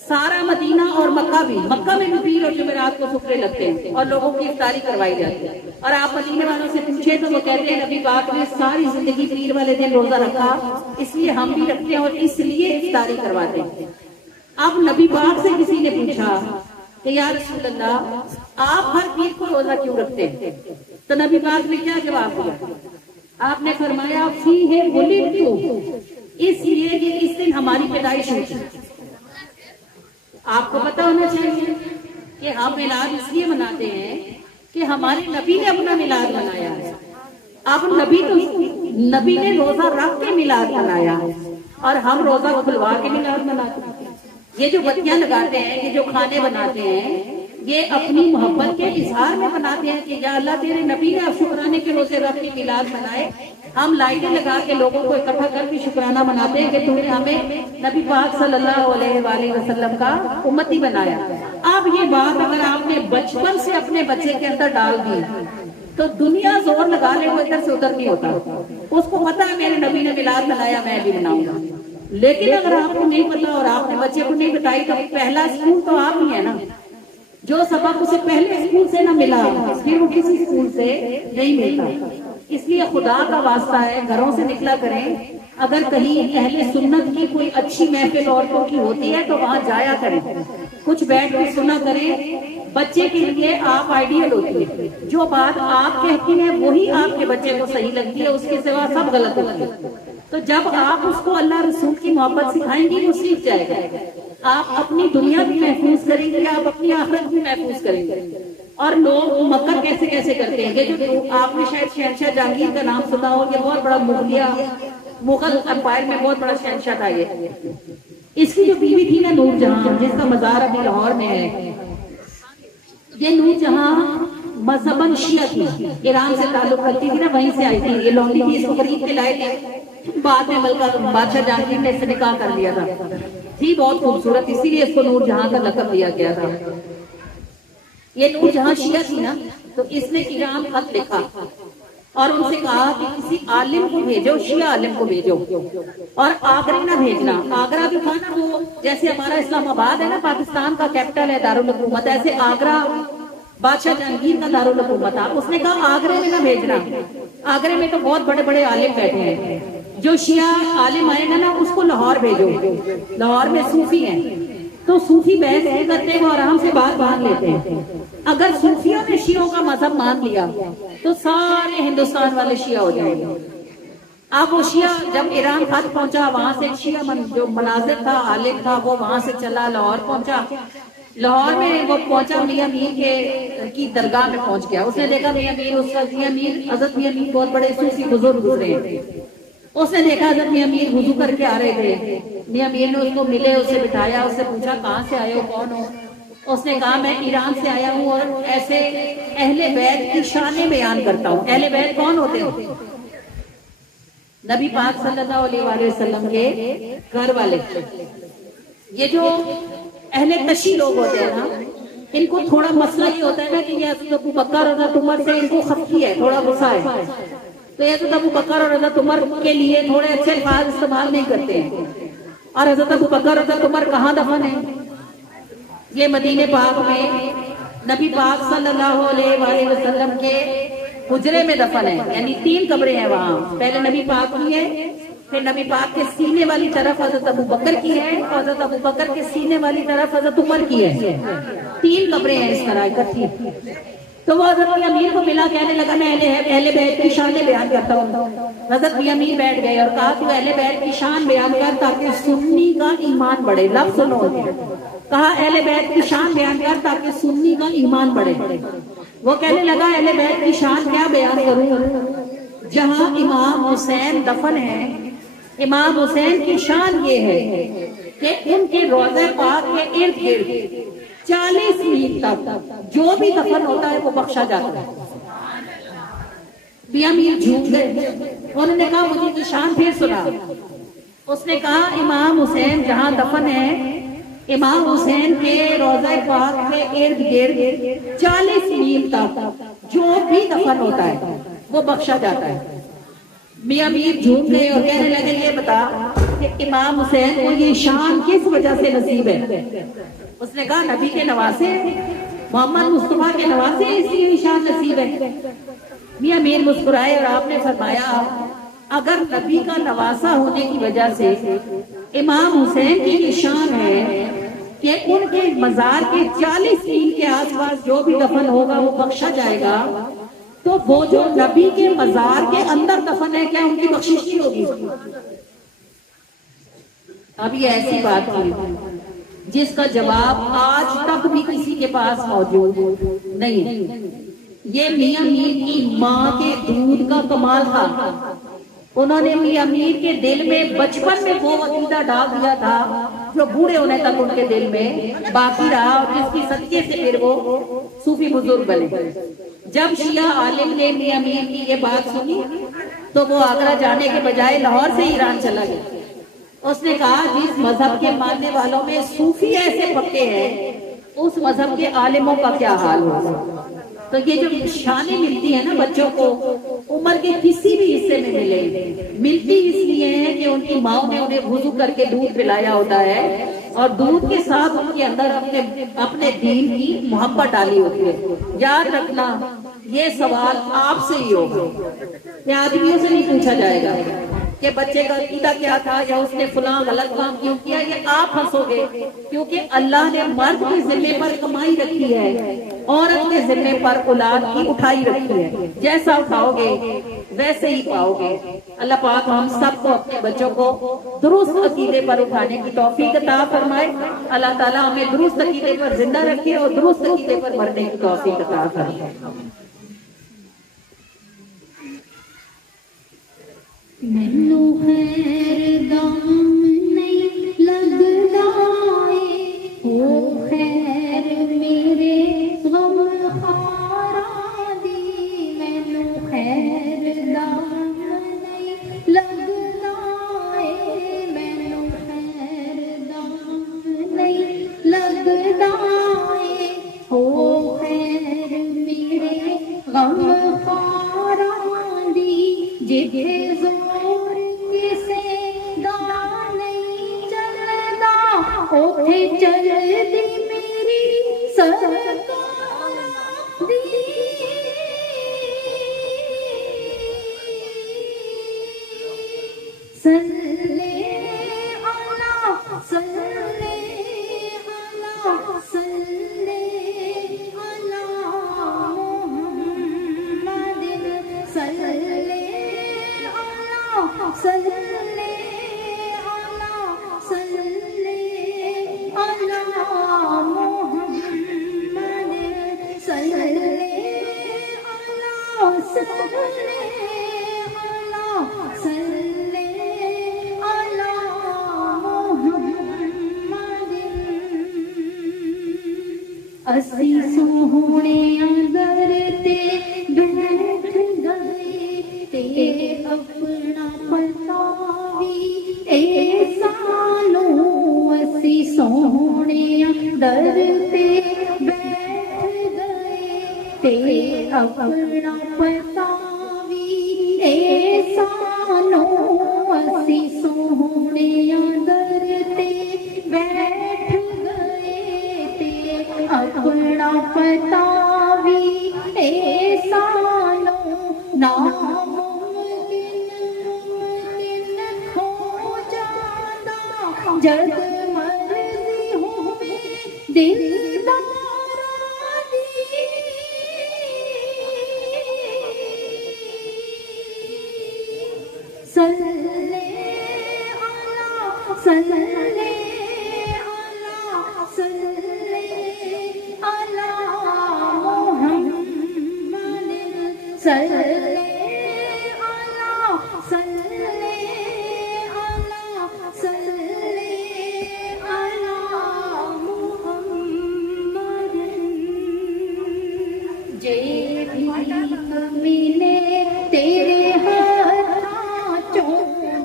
سارا مدینہ اور مکہ بھی، مکہ میں بھی پیر اور جمعرات کو سفرے لگتے ہیں اور لوگوں کی افطاری کروائی جاتی ہے، اور آپ مدینے والوں سے پوچھیں تو وہ کہتے ہیں نبی پاک نے ساری زندگی پیر والے دن روزہ رکھا، اس لیے ہم بھی رکھتے ہیں اور اس لیے افطاری کرواتے ہیں۔ اب نبی پاک سے کسی نے پوچھا کہ یا رسول اللہ آپ ہر پیر کو روزہ کیوں رکھتے ہیں؟ تو نبی پاک نے کیا جواب دیا؟ آپ نے فرمایا فیہ ولدت، اس لیے کہ اس دن ہماری پیدائش ہوئی۔ آپ کو پتا ہونا چاہیے کہ ہم میلاد اس لیے مناتے ہیں کہ ہمارے نبی نے اپنا میلاد منایا ہے۔ اب نبی نے روزہ رکھ کے میلاد منایا اور ہم روزہ کھلوا کے میلاد مناتے ہیں۔ یہ جو بتیاں لگاتے ہیں، یہ جو کھانے بناتے ہیں، یہ اپنی محبت کے اظہار میں بناتے ہیں کہ یا اللہ تیرے نبی نے اب شکرانے کے روزے رکھ کے میلاد منائے، ہم لائٹیں لگا کے لوگوں کو اکٹھا کر کے شکرانہ مناتے ہیں کہ تم نے ہمیں نبی پاک صلی اللہ علیہ وآلہ وسلم کا امتی بنایا۔ اب یہ بات اگر آپ نے بچپن سے اپنے بچے کے اندر ڈال دی تو دنیا زور لگا لے وہ ادھر سے ادھر نہیں ہوتا۔ اس کو پتا ہے میرے نبی نے میلاد منایا، میں بھی مناؤں گا. لیکن اگر آپ کو نہیں پتا اور آپ نے بچے کو نہیں بتائی تو پہلا اسکول تو آپ ہی ہے نا. جو سبق اسے پہلے اسکول سے نہ ملا پھر وہ کسی اسکول سے نہیں ملتا. اس لیے خدا کا واسطہ ہے گھروں سے نکلا کریں. اگر کہیں اہل سنت کی کوئی اچھی محفل عورتوں کی ہوتی ہے تو وہاں جایا کریں، کچھ بیٹھ کے سنا کریں. بچے کے لیے آپ آئیڈیل ہوتی ہے. جو بات آپ کہتی ہیں وہی آپ کے بچے کو صحیح لگتی ہے، اس کے سوا سب غلط ہوتی ہے. تو جب آپ اس کو اللہ رسول کی محبت سکھائیں گی وہ سیکھ جائے گا. آپ اپنی دنیا بھی محفوظ کریں گے، آپ اپنی آخرت بھی محفوظ کریں گے. اور لوگ مکر کیسے کیسے کرتے ہیں. یہ جو آپ نے شاید شہنشاہ جہانگیر کا نام سنا ہو، یہ بہت بڑا مغل امپائر میں بہت بڑا شہنشاہ تھا. اس کی جو بیوی تھی نا نور جہاں، جس کا مزار ابھی لاہور میں ہے، یہ نور جہاں مذہباً شیعہ تھی، ایران سے تعلق رکھتی تھی نا، وہیں سے آئی تھی. یہ لونڈی تھی، اس کو خرید کے لائے تھے. بعد میں ملکہ بادشاہ جہانگیر نے اس سے نکاح کر لیا تھا. تھی بہت خوبصورت، اسی لیے اس کو نور جہاں کا لقب دیا گیا تھا. یہ نور جہاں شیعہ تھی نا، تو اس نے ایران خط لکھا اور ان سے کہا کہ کسی عالم کو بھیجو، شیعہ عالم کو بھیجو، اور آگرہ نہ بھیجنا. آگرہ بھی تھا نا وہ، جیسے ہمارا اسلام آباد ہے نا پاکستان کا کیپٹل ہے، دارالحکومت، ایسے آگرہ بادشاہ جہانگیر کا دارالحکومت تھا. اس نے کہا آگرہ میں نہ بھیجنا، آگرہ میں تو بہت بڑے بڑے عالم بیٹھے ہیں. جو شیعہ عالم آئے گا نا اس کو لاہور بھیجو. لاہور میں صوفی ہیں تو صوفی بحث نہیں کرتے، وہ آرام سے بات مان لیتے ہیں. اگر صوفیوں نے شیعوں کا مذہب مان لیا تو سارے ہندوستان والے شیعہ ہو جائیں گے. اب وہ شیعہ جب ایران خط پہنچا، وہاں سے شیعہ جو مناظر تھا، عالم تھا، وہ وہاں سے چلا لاہور پہنچا. لاہور میں وہ پہنچا، میاں میر کی درگاہ میں پہنچ گیا. اس نے دیکھا میاں میر، اس وقت میاں میر، حضرت میاں میر بہت بڑے صوفی بزرگ گزرے ہیں. اس نے دیکھا حضرت میاں میر وضو کر کے آ رہے تھے. میاں میر نے اس کو ملے، اسے بٹھایا، اس سے پوچھا کہاں سے آئے ہو، کون ہو؟ اس نے کہا میں ایران سے آیا ہوں اور ایسے اہل بیت کی شانیں بیان کرتا ہوں. اہل بیت کون ہوتے ہیں؟ نبی پاک صلی اللہ علیہ وآلہ وسلم کے گھر والے. یہ جو اہل تشیع لوگ ہوتے ہیں نا، ان کو تھوڑا مسئلہ یہ ہوتا ہے نا کہ یہ حضرت ابو بکر اور حضرت عمر سے ان کو خفقی ہے، تھوڑا غصہ ہے. تو یہ حضرت ابو بکر اور حضرت عمر کے لیے تھوڑے اچھے الفاظ استعمال نہیں کرتے ہیں. اور حضرت ابو بکر اور حضرت عمر کہاں دفن ہیں؟ یہ مدینے پاک میں نبی پاک صلی اللہ علیہ وآلہ وسلم کے حجرے میں دفن ہے. یعنی 3 قبریں ہیں وہاں. پہلے نبی پاک کی ہے، پھر نبی پاک کے سینے والی طرف حضرت ابو بکر کی ہے، اور حضرت ابو بکر کے سینے والی طرف حضرت عمر کی ہے. 3 قبریں ہیں اس طرح اکٹھی. تو وہ حضرت میاں میر کو ملا، کہنے لگا میں اہل بیت کی شانیں بیان کرتا ہوں. حضرت میاں میر بیٹھ گئے اور کہا تو اہل بیت کی شان بیان کر تاکہ سنی کا ایمان بڑھے. لفظ سنو، کہا اہل بیت کی شان بیان کر تاکہ سنی کا ایمان بڑھے. وہ کہنے لگا اہل بیت کی شان کیا بیان کروں؟ جہاں امام حسین دفن ہے، امام حسین کی شان یہ ہے کہ ان کے روضہ پاک کے ارد گرد 40 میل تک جو بھی دفن ہوتا ہے وہ بخشا جاتا ہے. میاں میر جھوٹ گئے. انہوں نے کہا مجھے کی شان پھر سنا. اس نے کہا امام حسین جہاں دفن ہے، امام حسین کے روضہ پاک کے ارد گرد 40 میل تک جو بھی دفن ہوتا ہے وہ بخشا جاتا ہے. میاں میر جھوٹ گئے اور کہنے لگے یہ بتا کہ امام حسین کو یہ شان کس وجہ سے نصیب ہے؟ اس نے کہا نبی کے نواسے، محمد مصطفیٰ کے نواسے، اس لیے یہ شان نصیب ہے. میاں میر مسکرائے اور آپ نے فرمایا اگر نبی کا نواسا ہونے کی وجہ سے امام حسین کی یہ شان ہے کہ ان کے مزار کے 40 میل کے آس پاس جو بھی دفن ہوگا وہ بخشا جائے گا، تو وہ جو نبی کے مزار کے اندر دفن ہے کیا ان کی بخشش نہیں ہوگی؟ اب یہ ایسی بات تھی جس کا جواب آج تک بھی کسی کے پاس موجود نہیں. یہ میاں میر کی ماں کے دودھ کا کمال تھا. انہوں نے میاں میر کے دل میں بچپن میں وہ عقیدہ ڈال دیا تھا جو بوڑھے ہونے تک ان کے دل میں باقی رہا، اور جس کی صدقے سے پھر وہ صوفی بزرگ بنے. جب شیعہ عالم نے میاں میر کی یہ بات سنی تو وہ آگرہ جانے کے بجائے لاہور سے ایران چلا گیا. اس نے کہا جس مذہب کے ماننے والوں میں صوفی ایسے پکے ہیں اس مذہب کے عالموں کا کیا حال ہوگا. تو یہ جو شانیں ملتی ہیں نا بچوں کو عمر کے کسی بھی حصے میں ملتی اس لیے ہے کہ ان کی ماں نے انہیں وضو کر کے دودھ پلایا ہوتا ہے اور دودھ کے ساتھ ان کے اندر اپنے دین کی محبت ڈالی ہوتی ہے. یاد رکھنا یہ سوال آپ سے ہی ہوگا، یہ آدمیوں سے نہیں پوچھا جائے گا کہ بچے کا عقیدہ کیا تھا یا اس نے فلاں غلط کام کیوں کیا. یہ آپ ہنسو گے کیونکہ اللہ نے مرد کے ذمے پر کمائی رکھی ہے، عورت کے ذمے پر اولاد کی اٹھائی رکھی ہے. جیسا اٹھاؤ گے ویسے ہی پاؤ گے. اللہ پاک ہم سب کو اپنے بچوں کو درست عقیدے پر اٹھانے کی توفیق عطا فرمائے. اللہ تعالیٰ ہمیں درست عقیدے پر زندہ رکھے اور درست عقیدے پر مرنے کی توفیق عطا فرمائے. مینو خیر دم نہیں لگدا او خیر میرے غم خاراں دی. مینو خیر دم نہیں لگدا مینو خیر دم نہیں لگدا او خیر میرے غم خاراں دی. جتھے اوتھے چلدی میری سرکار دی. صلی اللہ صلی اللہ صلی اللہ محمد صلی اللہ صلی اسی سوہنے اندر تے بیٹھ گئے تے اپنا پتاوی اے سانو. اسی سوہنے اندر تے بیٹھ گئے تے اپنا پتاوی اے سانو. اسی سوہنے اندر تے بیٹھ گئے تے اپنا پتاوی اے سانو. ناممکن ممکن ہو جاتا جد مرضی ہوئے دلداراں دی. صلی اللہ صلی صلی اللہ صلی اللہ صلی اللہ محمد. جے بھیک ملے تیرے ہاتھاں چوں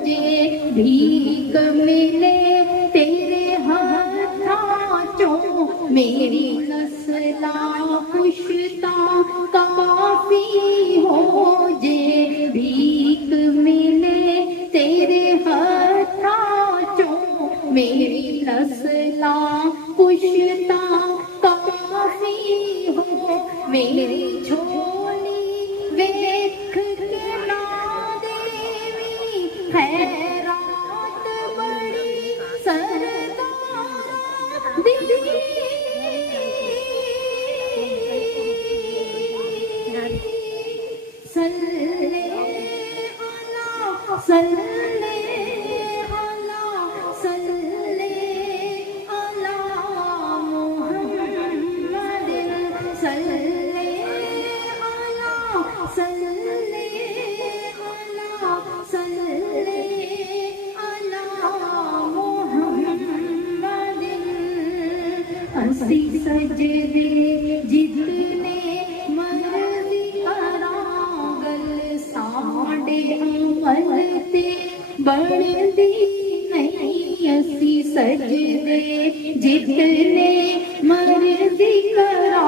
جے بھیک ملے تیرے ہاتھاں چوں میری نسلاں پشتاں کافی ہو. جے بھیک ملے تیرے ہاتھاں چوں میری نسلاں پشتاں کافی ہو. میری جھولی ویکھ کے نہ دیوی خیرات بڑی سردار دی. صلی اللہ صلی اللہ صلی اللہ محمد صلی اللہ صلی اللہ صلی اللہ محمد. اسی سجدے جتنے عمل تے بڑھدی نہیں. اسی سجدے جتنے مرضی کرا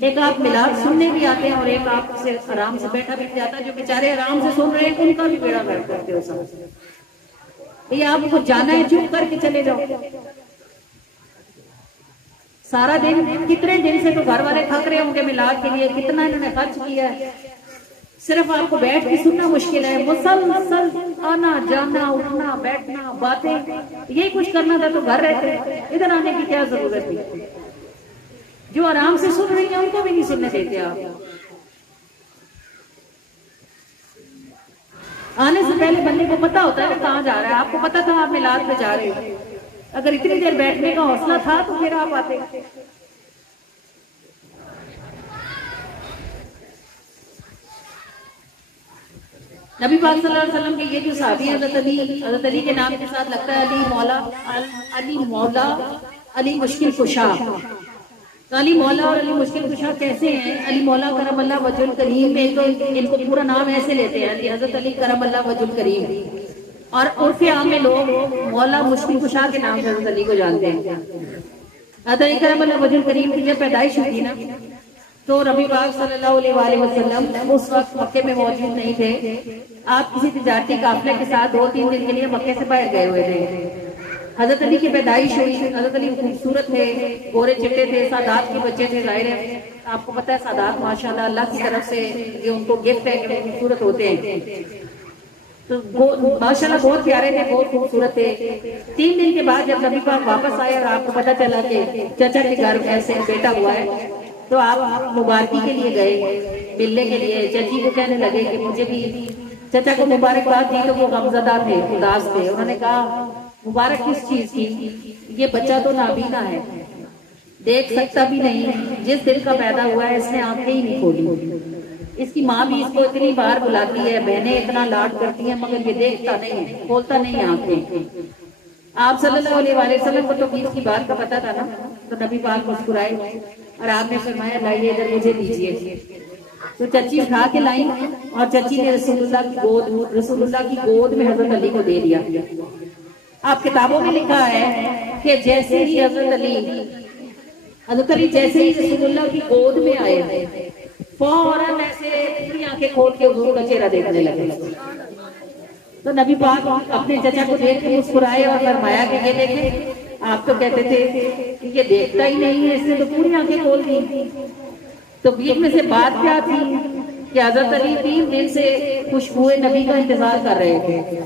ایک آپ میلاد سننے بھی آتے ہیں اور ایک آپ سے آرام سے بیٹھا بھی جاتا ہے. جو بیچارے آرام سے سن رہے ہیں ان کا بھی بیڑا غرق کرتے ہو سب. یہ آپ کو جانا ہے چپ کر کے چلے جاؤ. سارا دن کتنے دن سے تو گھر والے تھک رہے ہوں گے میلاد کے لیے, کتنا انہوں نے خرچ کیا ہے, صرف آپ کو بیٹھ کے سننا مشکل ہے. مسلسل آنا جانا اٹھنا بیٹھنا باتیں, یہی کچھ کرنا تھا تو گھر رہتے, ادھر آنے کی کیا ضرورت تھی. جو آرام سے سن رہی ہیں ان کو بھی نہیں سننے دیتے آپ. آنے سے پہلے بندے کو پتا ہوتا ہے کہ کہاں جا رہا ہے. آپ کو پتا تھا آپ میلاد پہ جا رہے ہو, اگر اتنی دیر بیٹھنے کا حوصلہ تھا تو پھر آپ آتے. نبی پاک صلی اللہ علیہ وسلم کے یہ جو صحابی ہیں حضرت علی کے نام کے ساتھ لگتا ہے علی مولا علی مشکل کشا. علی مولا اور علی مشکل کشا کیسے ہیں؟ علی مولا کرم اللہ وجہ الکریم میں تو ان کو پورا نام ایسے لیتے ہیں, حضرت علی کرم اللہ وجہ الکریم, اور عرف عام میں لوگ مولا مشکل کشا کے نام سے حضرت علی کو جانتے ہیں. حضرت علی کرم اللہ وجہ الکریم کی جب پیدائش ہوئی نا تو نبی پاک صلی اللہ علیہ وآلہ وسلم اس وقت مکے میں موجود نہیں تھے. آپ کسی تجارتی قافلے کے ساتھ 2-3 دن کے لیے مکے سے باہر گئے ہوئے تھے. حضرت علی کی پیدائش ہوئی. حضرت علی خوبصورت تھے, گورے چٹے تھے, سادات کے بچے تھے. ظاہر ہے آپ کو پتا ہے سادات ماشاءاللہ اللہ کی طرف سے یہ ان کو گفٹ ہے کہ خوبصورت ہوتے ہیں. تو ماشاءاللہ بہت پیارے تھے, بہت خوبصورت تھے. 3 دن کے بعد جب نبی پاک واپس آئے اور آپ کو پتا چلا کہ چچا کے گھر ایسے بیٹا ہوا ہے تو آپ مبارکی کے لیے گئے ملنے کے لیے. چچی کو کہنے لگے کہ مجھے بھی چچا کو مبارکباد دی تو وہ غمزدہ تھے, اداس تھے. انہوں نے کہا مبارک کس چیز کی؟ یہ بچہ تو نابینا ہے, دیکھ سکتا بھی نہیں, جس دل کا پیدا ہوا ہے اس نے آنکھیں ہی نہیں کھولی. اس کی ماں بھی اس کو اتنی بار بلاتی ہے, بہنیں اتنا لاڈ کرتی ہیں, مگر یہ دیکھتا نہیں ہے, کھولتا نہیں آنکھیں. آپ صلی اللہ علیہ وآلہ وسلم کو تو 20 کی بات کا پتا تھا نا, تو نبی پاک مسکرائے اور آپ نے فرمایا لائیے ادھر مجھے دیجیے. تو چچی اٹھا کے لائیں اور چچی نے رسول اللہ کی گود میں حضرت علی کو دے دیا. آپ کتابوں میں لکھا ہے کہ جیسے ہی حضرت علی جیسے ہی رسول اللہ کی گود میں آئے فوراً ایسے پوری آنکھیں کھول کے حضور کا چہرہ دیکھنے لگے. تو نبی پاک اپنے چچا کو دیکھ کے مسکرائے اور فرمایا کہ یہ دیکھیں, آپ تو کہتے تھے کہ یہ دیکھتا ہی نہیں ہے, اس نے تو پوری آنکھیں کھول دی. تو بیچ میں سے بات کیا تھی کہ حضرت علی 3 دن سے خوشبوئے نبی کا انتظار کر رہے تھے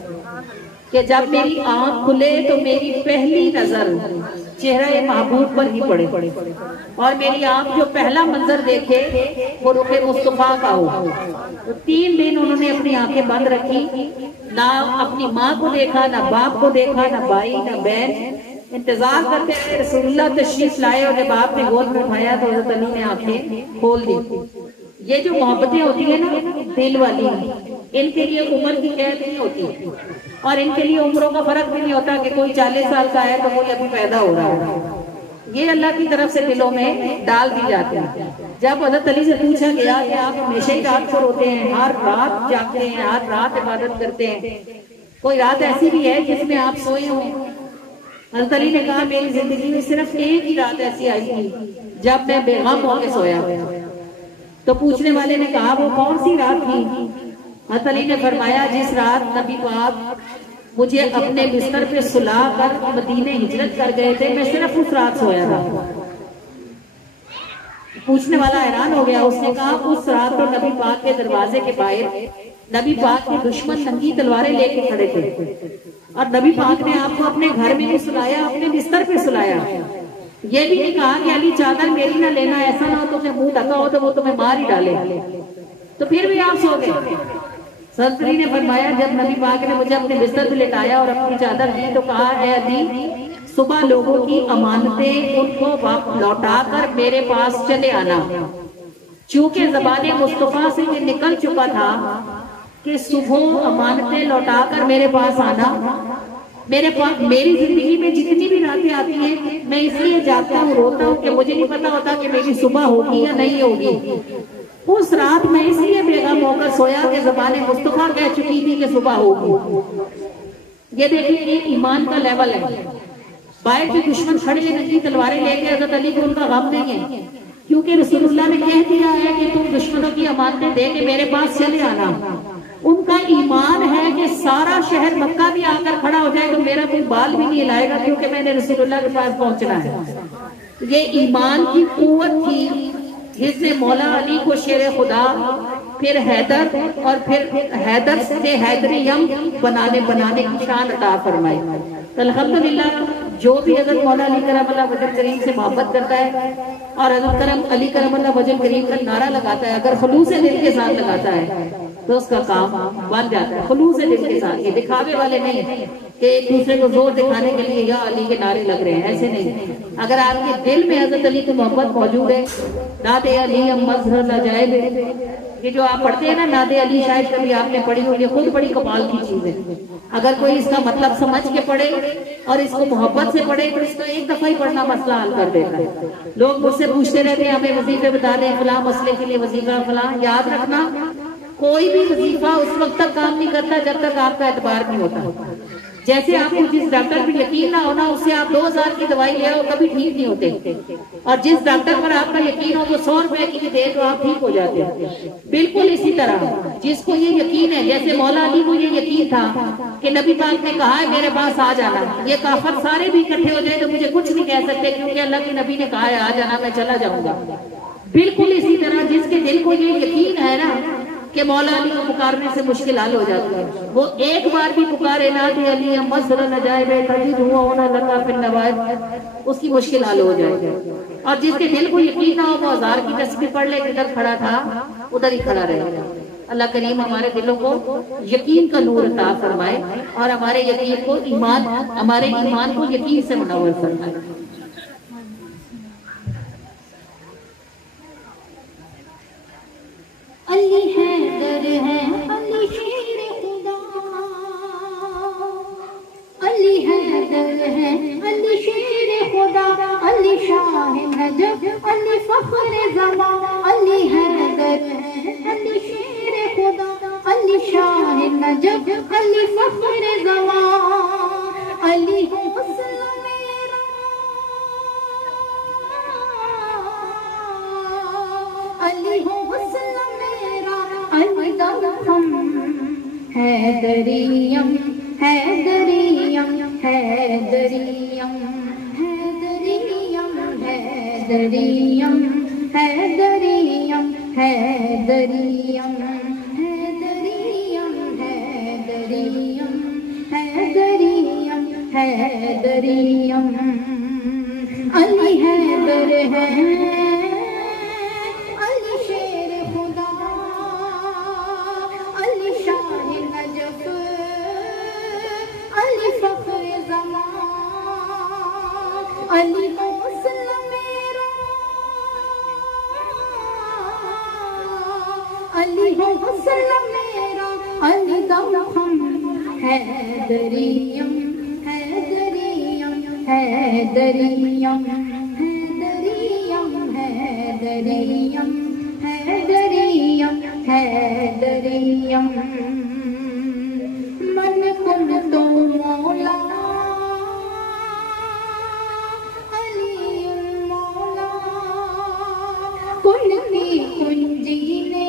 کہ جب میری آنکھ کھلے تو میری پہلی نظر چہرہ محبوب پر ہی پڑے, اور میری آنکھ جو پہلا منظر دیکھے وہ رخ مصطفیٰ کا ہو. تو 3 دن انہوں نے اپنی آنکھیں بند رکھی, نہ اپنی ماں کو دیکھا, نہ باپ کو دیکھا, نہ بھائی نہ بہن. انتظار کرتے رہے رسول اللہ تشریف لائے, اور جب آپ نے گود میں اٹھایا تو حضرت علی نے آنکھیں کھول دی. یہ جو محبتیں ہوتی ہیں نا دل والی, ان کے لیے عمر کی قید نہیں ہوتی, اور ان کے لیے عمروں کا فرق بھی نہیں ہوتا کہ کوئی 40 سال کا ہے تو کوئی ابھی پیدا ہو رہا ہے. یہ اللہ کی طرف سے دلوں میں ڈال دی جاتی ہے. جب حضرت علی سے پوچھا گیا کہ آپ ہمیشہ ہی رات کو روتے ہیں, ہر رات جاگتے ہیں, ہر رات عبادت کرتے ہیں, کوئی رات ایسی بھی ہے جس میں آپ سوئے ہوں؟ حضرت علی نے کہا میری زندگی میں صرف ایک ہی رات ایسی آئی تھی جب میں بے غم ہو کے سویا. تو پوچھنے والے نے کہا وہ کون سی رات تھی؟ حضرت علی نے فرمایا جس رات نبی پاک مجھے اپنے بستر پہ سلا کر مدینے ہجرت کر گئے تھے, میں صرف اس رات سویا تھا. پوچھنے والا حیران ہو گیا. اس نے کہا اس رات تو نبی پاک کے دروازے کے باہر نبی پاک کے دشمن ننگی تلواریں لے کے کھڑے تھے, اور نبی پاک نے آپ کو اپنے گھر میں نہیں سلایا, اپنے بستر پہ سلایا. یہ بھی نہیں کہا کہ علی چادر میری نہ لینا, ایسا نہ ہو تمہیں منہ ڈھکا ہو تو وہ تمہیں مار ہی ڈالے. تو پھر بھی آپ سو گئے. حضرت علی نے فرمایا جب نبی پاک نے مجھے اپنے بستر پہ لٹایا اور اپنی چادر دی تو کہا اے علی صبح لوگوں کی امانتیں ان کو لوٹا کر میرے پاس چلے آنا. چونکہ زبان مصطفیٰ سے یہ نکل چکا تھا کہ صبح امانتیں لوٹا کر میرے پاس آنا. میری زندگی میں جتنی بھی راتیں آتی ہیں میں اس لیے جاگتا ہوں, روتا ہوں کہ مجھے نہیں پتا ہوتا کہ میری صبح ہوگی یا نہیں ہوگی. اس رات میں اس لیے بے غم ہو کر سویا کہ زبان مصطفیٰ کہہ چکی تھی کہ صبح ہوگی. یہ دیکھیں یہ ایمان کا لیول ہے. باہر کے دشمن کھڑے ننگی تلواریں لے کے حضرت علی کو ان کا غم نہیں ہے. کیونکہ رسول اللہ نے کہہ دیا ہے کہ تم دشمنوں کی امانتیں دے کے میرے پاس چلے آنا. ان کا ایمان ہے کہ سارا شہر مکہ بھی آ کر کھڑا ہو جائے تو میرا کوئی بال بھی نہیں ہلائے گا کیونکہ میں نے رسول اللہ کے پاس پہنچنا ہے. یہ ایمان کی قوت تھی جس نے مولا علی کو شیر خدا، پھر حیدر، اور پھر حیدر سے حیدریم بنانے کی شان عطا فرمائی. الحمدللہ جو بھی حضرت مولا علی کرم اللہ وجہ کریم سے محبت کرتا ہے اور حضرت علی کرم اللہ وجہ کریم کا نعرہ لگاتا ہے، اگر خلوص دل کے ساتھ لگاتا ہے تو اس کا کام بن جاتا ہے. خلوص دل کے ساتھ، یہ دکھاوے والے نہیں کہ ایک دوسرے کو زور دکھانے کے لیے یا علی کے نعرے لگ رہے ہیں، ایسے نہیں. اگر آپ کے دل میں حضرت علی کی محبت موجود ہے، نعت علی مظہر لجائب، یہ جو آپ پڑھتے ہیں نا نعت علی، شاید کبھی آپ نے پڑھی ہوگی، خود بڑی کمال کی چیز ہے. اگر کوئی اس کا مطلب سمجھ کے پڑھے اور اس کو محبت سے پڑھے تو اس کا ایک دفعہ ہی پڑھنا مسئلہ حل کر دیتا ہے. لوگ مجھ سے پوچھتے رہتے ہیں ہمیں وظیفے بتا دیں، فلاں مسئلے کے لیے وظیفہ فلاں. یاد رکھنا کوئی بھی وظیفہ اس وقت تک کام نہیں کرتا جب تک آپ کا اعتبار نہیں ہوتا. جیسے آپ کو جس ڈاکٹر پر یقین نہ ہونا اس سے آپ 2000 کی دوائی لے آؤ کبھی ٹھیک نہیں ہوتے، اور جس ڈاکٹر پر آپ کا یقین ہو وہ 100 روپے کی دے تو آپ ٹھیک ہو جاتے ہیں. بالکل اسی طرح جس کو یہ یقین ہے، جیسے مولا علی کو یہ یقین تھا کہ نبی پاک نے کہا ہے میرے پاس آ جانا، یہ کافر سارے بھی اکٹھے ہو جائے تو مجھے کچھ نہیں کہہ سکتے کیونکہ اللہ کے نبی نے کہا ہے آ جانا، میں چلا جاؤں گا. بالکل اسی طرح جس کے دل کو یہ یقین ہے نا کہ مولا علی کو پکارنے سے مشکل حل ہو جاتی ہے، وہ ایک بار بھی پکارے نعت علی مظہر لجائب تجد ہونا لگا پھر نوائب، اس کی مشکل حل ہو جائے گی. اور جس کے دل کو یقین نہ ہو وہ 1000 کی تسبیح پڑھ لے، جدھر کھڑا تھا ادھر ہی کھڑا رہے گا. اللہ کریم ہمارے دلوں کو یقین کا نور عطا فرمائے اور ہمارے یقین کو ہمارے ایمان کو یقین سے منور فرمائے. علی حیدر ہے علی شیر خدا، علی حیدر ہے علی شیر خدا، علی شاہ نجف علی فخر زمان. علی حیدر ہے علی شیر خدا، علی شاہ نجف علی فخر زمان. علی حسن میرا، علی حسن حیدریم حیدریم حیدریم حیدریم حیدریم حیدریم حیدریم حیدریم حیدریم حیدریم حیدریم. علی حیدر ہے علی شیر خدا، علی شاہ نجف علی فخر زمان. علی حسن میرا، علی حسن میرا، علی دم حیدریم حیدریم حیدریم حیدریم حیدریم حیدریم حیدریم. من کن تو مولا علی مولا، کن کی کنجی نے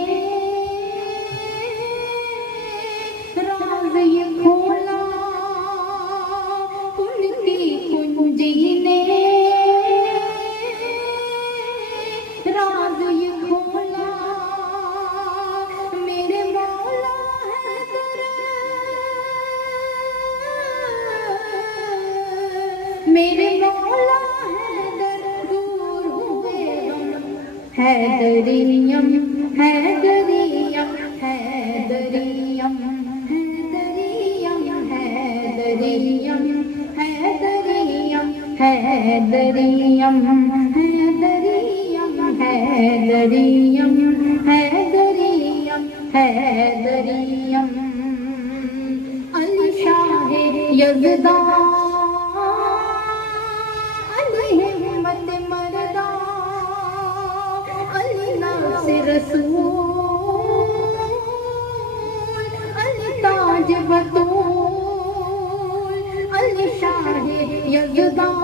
راز یہ کھولا، کن کی کنجی نے راز یہ کھولا. میرے مولا حیدر، میرے مولا حیدر دور ہوئے غم. حیدریم حیدریم حیدریم حیدریم حیدریم حیدریم حیدریم حیدریم حیدریم حیدریم حیدریم. علی شاہ یزدان، علی ہمت مردان، علی ناصر رسول، علی تاج بطول. علی شاہ یزدان،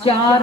4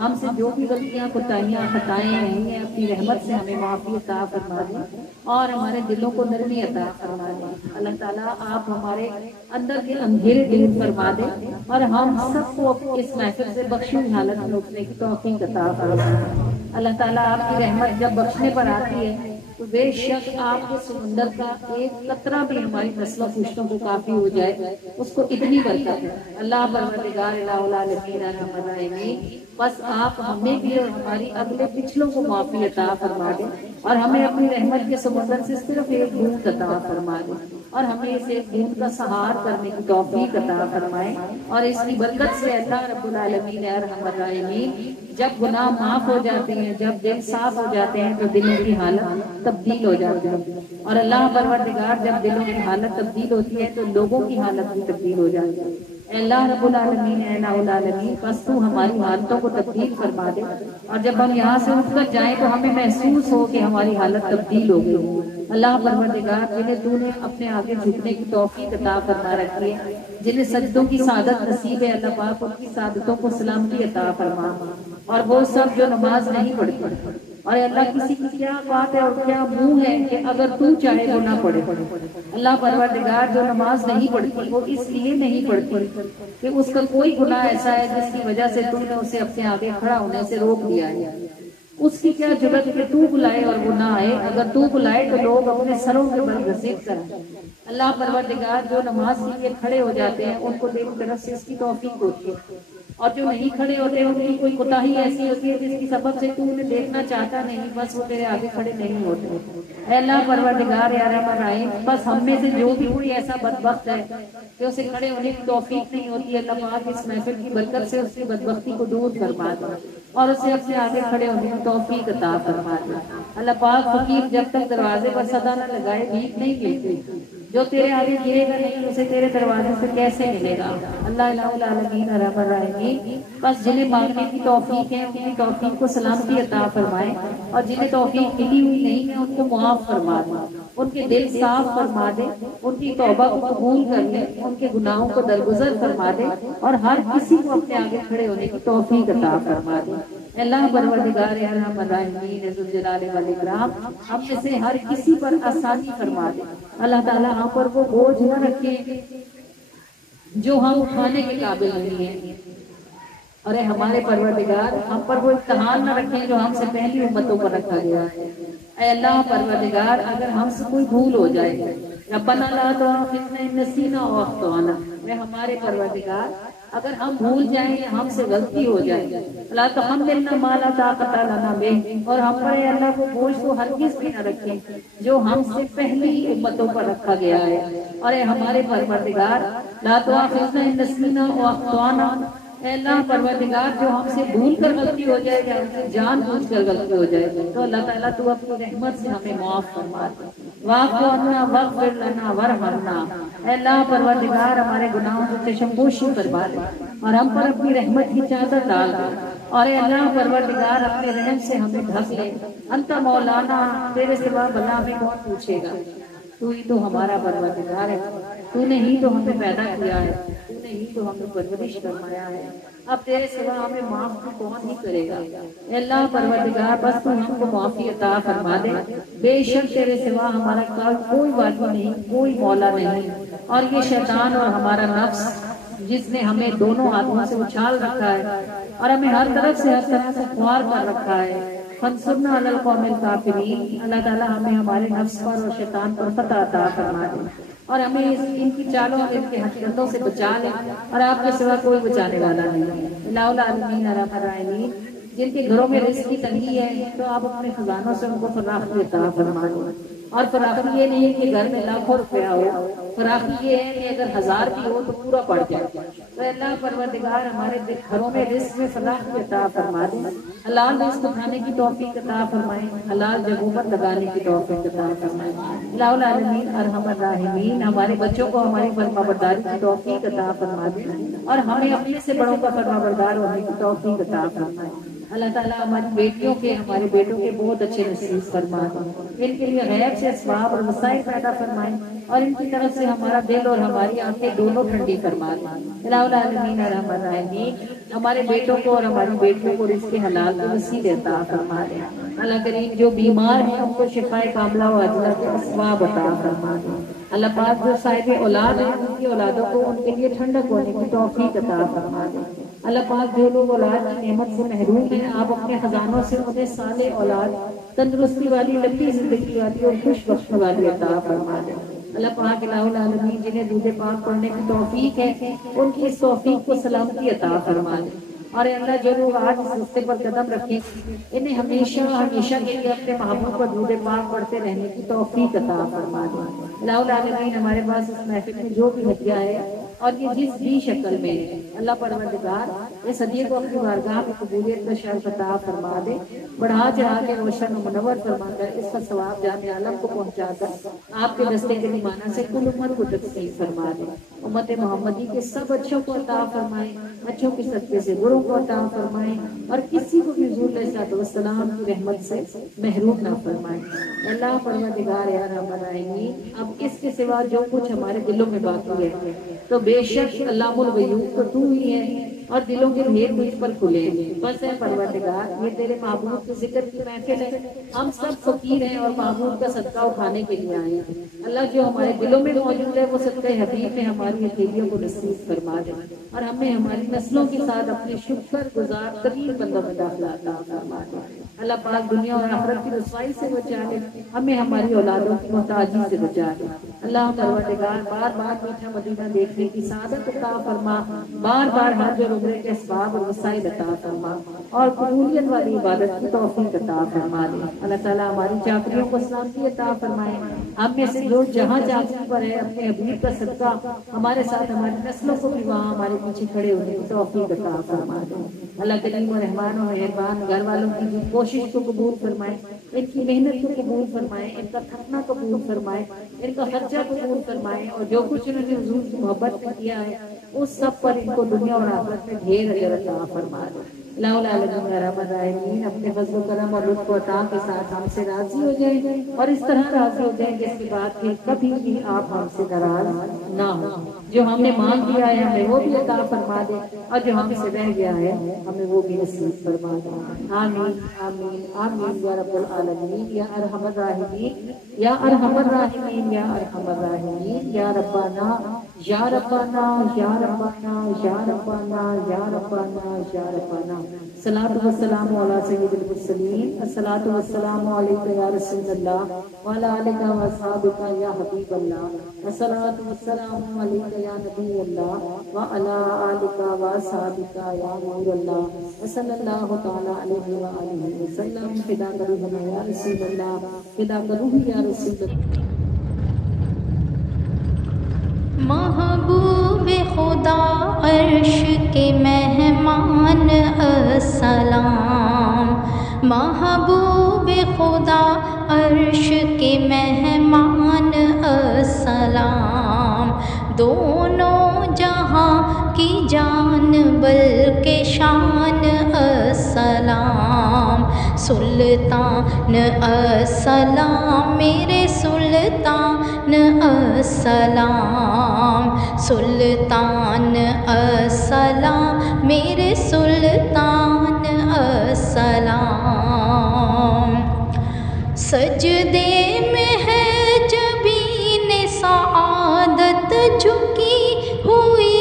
ہم سے جو بھی غلطیاں کوتاہیاں خطائیں ہیں اپنی رحمت سے ہمیں معافی عطا فرما دیں اور ہمارے دلوں کو نرمی عطا فرما دیں۔ اللہ تعالیٰ آپ ہمارے اندر کے اندھیرے دور فرما دیں اور ہم سب کو اس محفل سے بخشی ہوئی حالت میں اٹھنے کی توفیق عطا فرما دیں۔ اللہ تعالیٰ آپ کی رحمت جب بخشنے پر آتی ہے تو بے شک آپ کے سمندر کا ایک قطرہ بھی ہماری نسلوں پشتوں کو کافی ہو جائے، اس کو اتنی برکت ہے۔ اللہ پروردگار الہ العالمین ارحم الراحمین، بس آپ ہمیں بھی اور ہماری اگلے پچھلوں کو معافی عطا فرما دیں اور ہمیں اپنی رحمت کے سمندر سے صرف ایک بوند عطا فرما دیں اور ہمیں اس ایک بوند کا سہار کرنے کی توفیق عطا فرمائیں اور اس کی برکت سے اللہ رب العالمین ارحم الراحمین، جب گناہ معاف ہو جاتے ہیں، جب دل صاف ہو جاتے ہیں تو دلوں کی حالت تبدیل ہو جاتی ہے اور اللہ پروردگار جب دلوں کی حالت تبدیل ہوتی ہے تو لوگوں کی حالت بھی تبدیل ہو جاتی ہے۔ اے اللہ رب العالمین، اے الہ العالمین، بس تو ہماری حالتوں کو تبدیل فرما دے اور جب ہم یہاں سے اٹھ کر جائیں تو ہمیں محسوس ہو کہ ہماری حالت تبدیل ہو گئی۔ اللہ پروردگار، جنہیں تو نے اپنے آگے جھکنے کی توفیق عطا فرما رکھی ہے، جنہیں سجدوں کی سعادت نصیب ہے، اللہ پاک ان کی سعادتوں کو سلامتی عطا فرما، اور وہ سب جو نماز نہیں پڑھتے اور اللہ کسی کی کیا بات ہے اور کیا منہ ہے کہ اگر تو چاہے وہ نہ پڑھے۔ اللہ پروردگار، جو نماز نہیں پڑھتی وہ اس لیے نہیں پڑھتی کہ اس کا کوئی گناہ ایسا ہے جس کی وجہ سے تو نے اسے اپنے آگے کھڑا ہونے سے روک دیا ہے۔ اس کی کیا ضرورت کہ تو بلائے اور وہ نہ آئے، اگر تو بلائے تو لوگ اپنے سروں کے بل گھسیٹ کریں۔ اللہ پروردگار، جو نماز کے لیے کھڑے ہو جاتے ہیں ان کو تیری طرف سے اس کی توفیق ہوتی ہے، اور جو نہیں کھڑے ہوتے ان کی کوئی کوتاہی ایسی ہوتی ہے جس کی سبب سے تو انہیں دیکھنا چاہتا نہیں، بس وہ تیرے آگے کھڑے نہیں ہوتے۔ اے اللہ پروردگار یا رحم الرحیم، بس ہم میں سے جو بھی کوئی ایسا بدبخت ہے کہ اسے کھڑے ہونے کی توفیق نہیں ہوتی، اللہ پاک اس محفل کی برکت سے اس کی بدبختی کو دور فرما دے اور اسے اپنے آگے کھڑے ہونے کی توفیق عطا فرما دے۔ اللہ پاک، فقیر جب تک دروازے پر صدا نہ لگائے بھیک نہیں ملتی، جو تیرے آگے گرے گا نہیں اسے تیرے دروازے سے کیسے ملے گا۔ اللہ الہ العالمین ارحم الراحمین، بس جنہیں مانگنے کی توفیق ہے ان کی توفیق کو سلامتی عطا فرمائے اور جنہیں توفیق ملی ہوئی نہیں ہے ان کو معاف فرما دے، ان کے دل صاف فرما دے، ان کی توبہ کو قبول کر لے، ان کے گناہوں کو درگزر فرما دے اور ہر کسی کو اپنے آگے کھڑے ہونے کی توفیق عطا فرما دے۔ اللہ پروردگار ارحم الراحمین ذو الجلال والاکرام، ہم میں سے ہر کسی پر آسانی فرما دے۔ اللہ تعالیٰ ہم پر وہ بوجھ نہ رکھے جو ہم اٹھانے کے قابل نہیں ہیں، اور اے ہمارے پروردگار، ہم پر وہ امتحان نہ رکھیں جو ہم سے پہلی امتوں پر رکھا گیا ہے۔ اے اللہ پروردگار، اگر ہم سے کوئی بھول ہو جائے، ربنا لا تؤاخذنا ان نسینا او اخطأنا، اے ہمارے پروردگار اگر ہم بھول جائیں یا ہم سے غلطی ہو جائے، لا تحملنا ما لا طاقت لنا بہ، اور ہم پر اے اللہ وہ بوجھ کو ہرگز بھی نہ رکھیں جو ہم سے پہلی امتوں پر رکھا گیا ہے۔ اور اے ہمارے پروردگار، لا تؤاخذنا ان نسینا او اخطأنا، اے اللہ پروردگار جو ہم سے بھول کر غلطی ہو جائے یا ہم سے جان بوجھ کر غلطی ہو جائے تو اللہ تعالیٰ تو اپنی رحمت سے ہمیں معاف فرما دے۔ واعف عنا واغفر لنا وارحمنا، اے اللہ پروردگار ہمارے گناہوں سے چشمپوشی فرما دے اور ہم پر اپنی رحمت کی چادر ڈال دے، اور اے اللہ پروردگار اپنے رحم سے ہمیں ڈھک لے۔ انت مولانا، تیرے سوا بھلا ہمیں کون پوچھے گا، تو ہی تو ہمارا پروردگار ہے، تو نے ہی تو ہمیں پیدا کیا ہے، تو نے ہی تو ہمیں پرورش فرمایا ہے، اب تیرے سوا ہمیں معاف بھی کون ہی کرے گا۔ اے اللہ پروردگار، بس تو ہم کو معافی عطا فرما دے، بے شک تیرے سوا ہمارا کوئی والی نہیں، کوئی مولا نہیں، اور یہ شیطان اور ہمارا نفس جس نے ہمیں دونوں ہاتھوں سے اچھال رکھا ہے اور ہمیں ہر طرف سے خوار کر رکھا ہے، فانصرنا علی القوم الکافرین، اللہ تعالیٰ ہمیں ہمارے نفس پر اور شیطان پر فتح عطا فرما دے اور ہمیں ان کی چالوں اور ان کے حقیقتوں سے بچا لے، اور آپ کے سوا کوئی بچانے والا نہیں ہے۔ الہ العالمین ارحم الراحمین، جن کے گھروں میں رزق کی تنگی ہے تو آپ اپنے خزانوں سے ان کو فراخی عطا فرما دیں، اور فراخی یہ نہیں کہ گھر میں لاکھوں روپیہ ہو، فراخی یہ ہے کہ اگر 1000 بھی ہو تو پورا پڑ جائے۔ تو اللہ پروردگار ہمارے گھروں میں رزق میں فراخی عطا فرما دیں، حلال رزق کھانے کی توفیق عطا فرمائیں، حلال جگہوں پر لگانے کی توفیق عطا فرمائیں۔ الہ العالمین ارحم الراحمین، ہمارے بچوں کو ہماری فرما برداری کی توفیق عطا فرما دیں اور ہمیں اپنے سے بڑوں کا فرما بردار ہونے کی توفیق عطا فرمائیں۔ اللہ تعالیٰ ہماری بیٹیوں کے ہمارے بیٹوں کے بہت اچھے نصیب فرما دیں، ان کے لیے غیب سے اسباب اور وسائل پیدا فرمائیں اور ان کی طرف سے ہمارا دل اور ہماری آنکھیں دونوں ٹھنڈی فرما دیں۔ الہ العالمین الرحمن الرحیم ہمارے بیٹوں کو اور ہماری بیٹیوں کو رزق حلال کی وسیع عطا فرما دیں۔ اللہ کریم جو بیمار ہیں ان کو شفائے کاملہ و عاجلہ کے اسباب عطا فرما دیں۔ اللہ پاک جو صاحب اولاد ہیں ان کی اولادوں کو ان کے لیے ٹھنڈک ہونے کی توفیق عطا فرما دیں۔ اللہ پاک جو لوگ اولاد کی نعمت سے محروم ہیں آپ اپنے خزانوں سے انہیں صالح اولاد، تندرستی والی، لمبی زندگی والی اور خوش بختی والی عطا فرما دیں۔ اللہ پاک الہ العالمین جنہیں درود پاک پڑھنے کی توفیق ہے ان کی اس توفیق کو سلامتی عطا فرما دیں، اور اللہ جو لوگ آج اس راستے پر قدم رکھیں انہیں ہمیشہ ہمیشہ کے لیے اپنے محبوب پر درود پاک پڑھتے رہنے کی توفیق عطا فرما دیں۔ الہ العالمین ہمارے پاس اس محفل میں جو بھی ہدیہ ہے اور یہ جس بھی شکل میں ہے اللہ پروردگار اس ہدیے کو اپنی بارگاہ میں قبولیت کا شرف عطا فرما دے، بڑھا چڑھا کے روشن و منور فرما کر اس کا ثواب جامع عالم کو پہنچا کر آپ کے دستے کے نمانہ سے کل امت کو تقسیم فرما دے۔ امت محمدی کے سب اچھوں کو عطا فرمائیں، اچھوں کے صدقے سے بروں کو عطا فرمائیں، اور کسی کو بھی حضور علیہ الصلوۃ والسلام کی رحمت سے محروم نہ فرمائیں۔ اللہ پروردگار یا رحم الرحیمین اب اس کے سوا جو کچھ ہمارے دلوں میں باقی ہے تو بے شک علام الغیوب تو تو ہی ہے اور دلوں کے بھید مجھ پر کھلے ہیں۔ بس ہے پروردگار یہ تیرے محبوب کے ذکر کی محفل ہے، ہم سب فقیر ہیں اور محبوب کا صدقہ اٹھانے کے لیے آئے ہیں۔ اللہ جو ہمارے دلوں میں موجود ہے وہ صدقہ حبیب میں ہماری ہتھیلیوں کو نصیب فرما دے اور ہمیں ہماری نسلوں کے ساتھ اپنے شکر گزار ترین بندوں میں داخلہ عطا فرما دے۔ اللہ پاک دنیا اور آخرت کی رسوائی سے بچا لے، ہمیں ہماری اولادوں کی محتاجی سے بچا لے۔ اللہ پروردگار بار بار میٹھا مدینہ دیکھنے کی سعادت عطا فرما، بار بار حج اور عمرے کے اسباب اور وسائل عطا فرما اور قبولیت والی عبادت کی توفیق عطا فرما دے۔ اللہ تعالیٰ ہماری چاکریوں کو سلامتی عطا فرمائے، ہم میں سے جو جہاں چاکری پر ہے اپنے حبیب کا صدقہ ہمارے ساتھ ہماری نسلوں کو بھی وہاں ہمارے پیچھے کھڑے ہونے کی توفیق عطا فرما دے۔ اللہ کریم و رحمان و مہربان گھر والوں کی بھی کوشش کو قبول فرمائے، ان کی محنت کو قبول فرمائے، ان کا تھکنا قبول فرمائے، ان کا خرچہ قبول فرمائے، اور جو کچھ انہوں نے حضور کی محبت میں کیا ہے اس سب پر ان کو دنیا اور آخرت میں ڈھیر اجر عطا فرما دے۔ الہ العالمین الرحمن الرحیم اپنے فضل و کرم اور لطف و عطا کے ساتھ ہم سے راضی ہو جائیں اور اس طرح راضی ہو جائیں جس کے بعد پھر کبھی بھی آپ ہم سے ناراض نہ ہو۔ جو ہم نے مانگ لیا ہے ہمیں وہ بھی عطا فرما دے اور جو ہم سے رہ گیا ہے ہمیں وہ بھی نصیب فرما دے۔ آمین آمین آمین یا رب العالمین یا ارحم الراحمین یا ارحم الراحمین یا ارحم الراحمین یا ربنا یا ربنا یا ربنا یا ربنا یا ربنا یا ربنا۔ الصلاۃ والسلام علی سید المرسلین، الصلاۃ والسلام علیک یا رسول اللہ وعلی آلک و اصحابک یا حبیب اللہ، الصلاۃ والسلام علیک یا نبی اللہ وعلی آلک و اصحابک یا نور اللہ، صلی اللہ تعالی علیہ وآلہ وسلم۔ فدا روح یا رسول اللہ، فدا روح یا رسول اللہ۔ محبوب خدا عرش کے مہمان السلام، محبوب خدا عرش کے مہمان السلام، دونوں جہاں کی جان بلکہ شان السلام، سلطان السلام میرے سلطان السلام، سلطان السلام میرے سلطان السلام، سجدے میں ہے جبین سعادت جھکی ہوئی،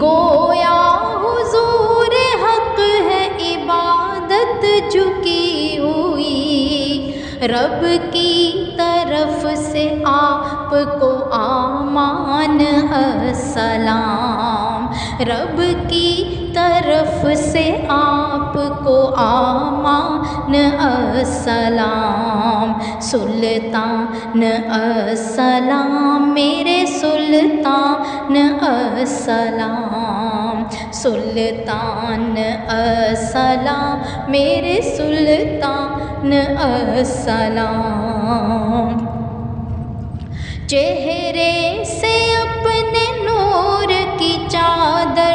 گویا حضور حق ہے عبادت جھکی ہوئی، رب کی طرف سے آپ کو امان السلام، رب کی طرف سے آپ کو امان السلام، سلطان السلام میرے سلطان السلام، سلطان السلام میرے سلطان السلام، چہرے سے اپنے نور کی چادر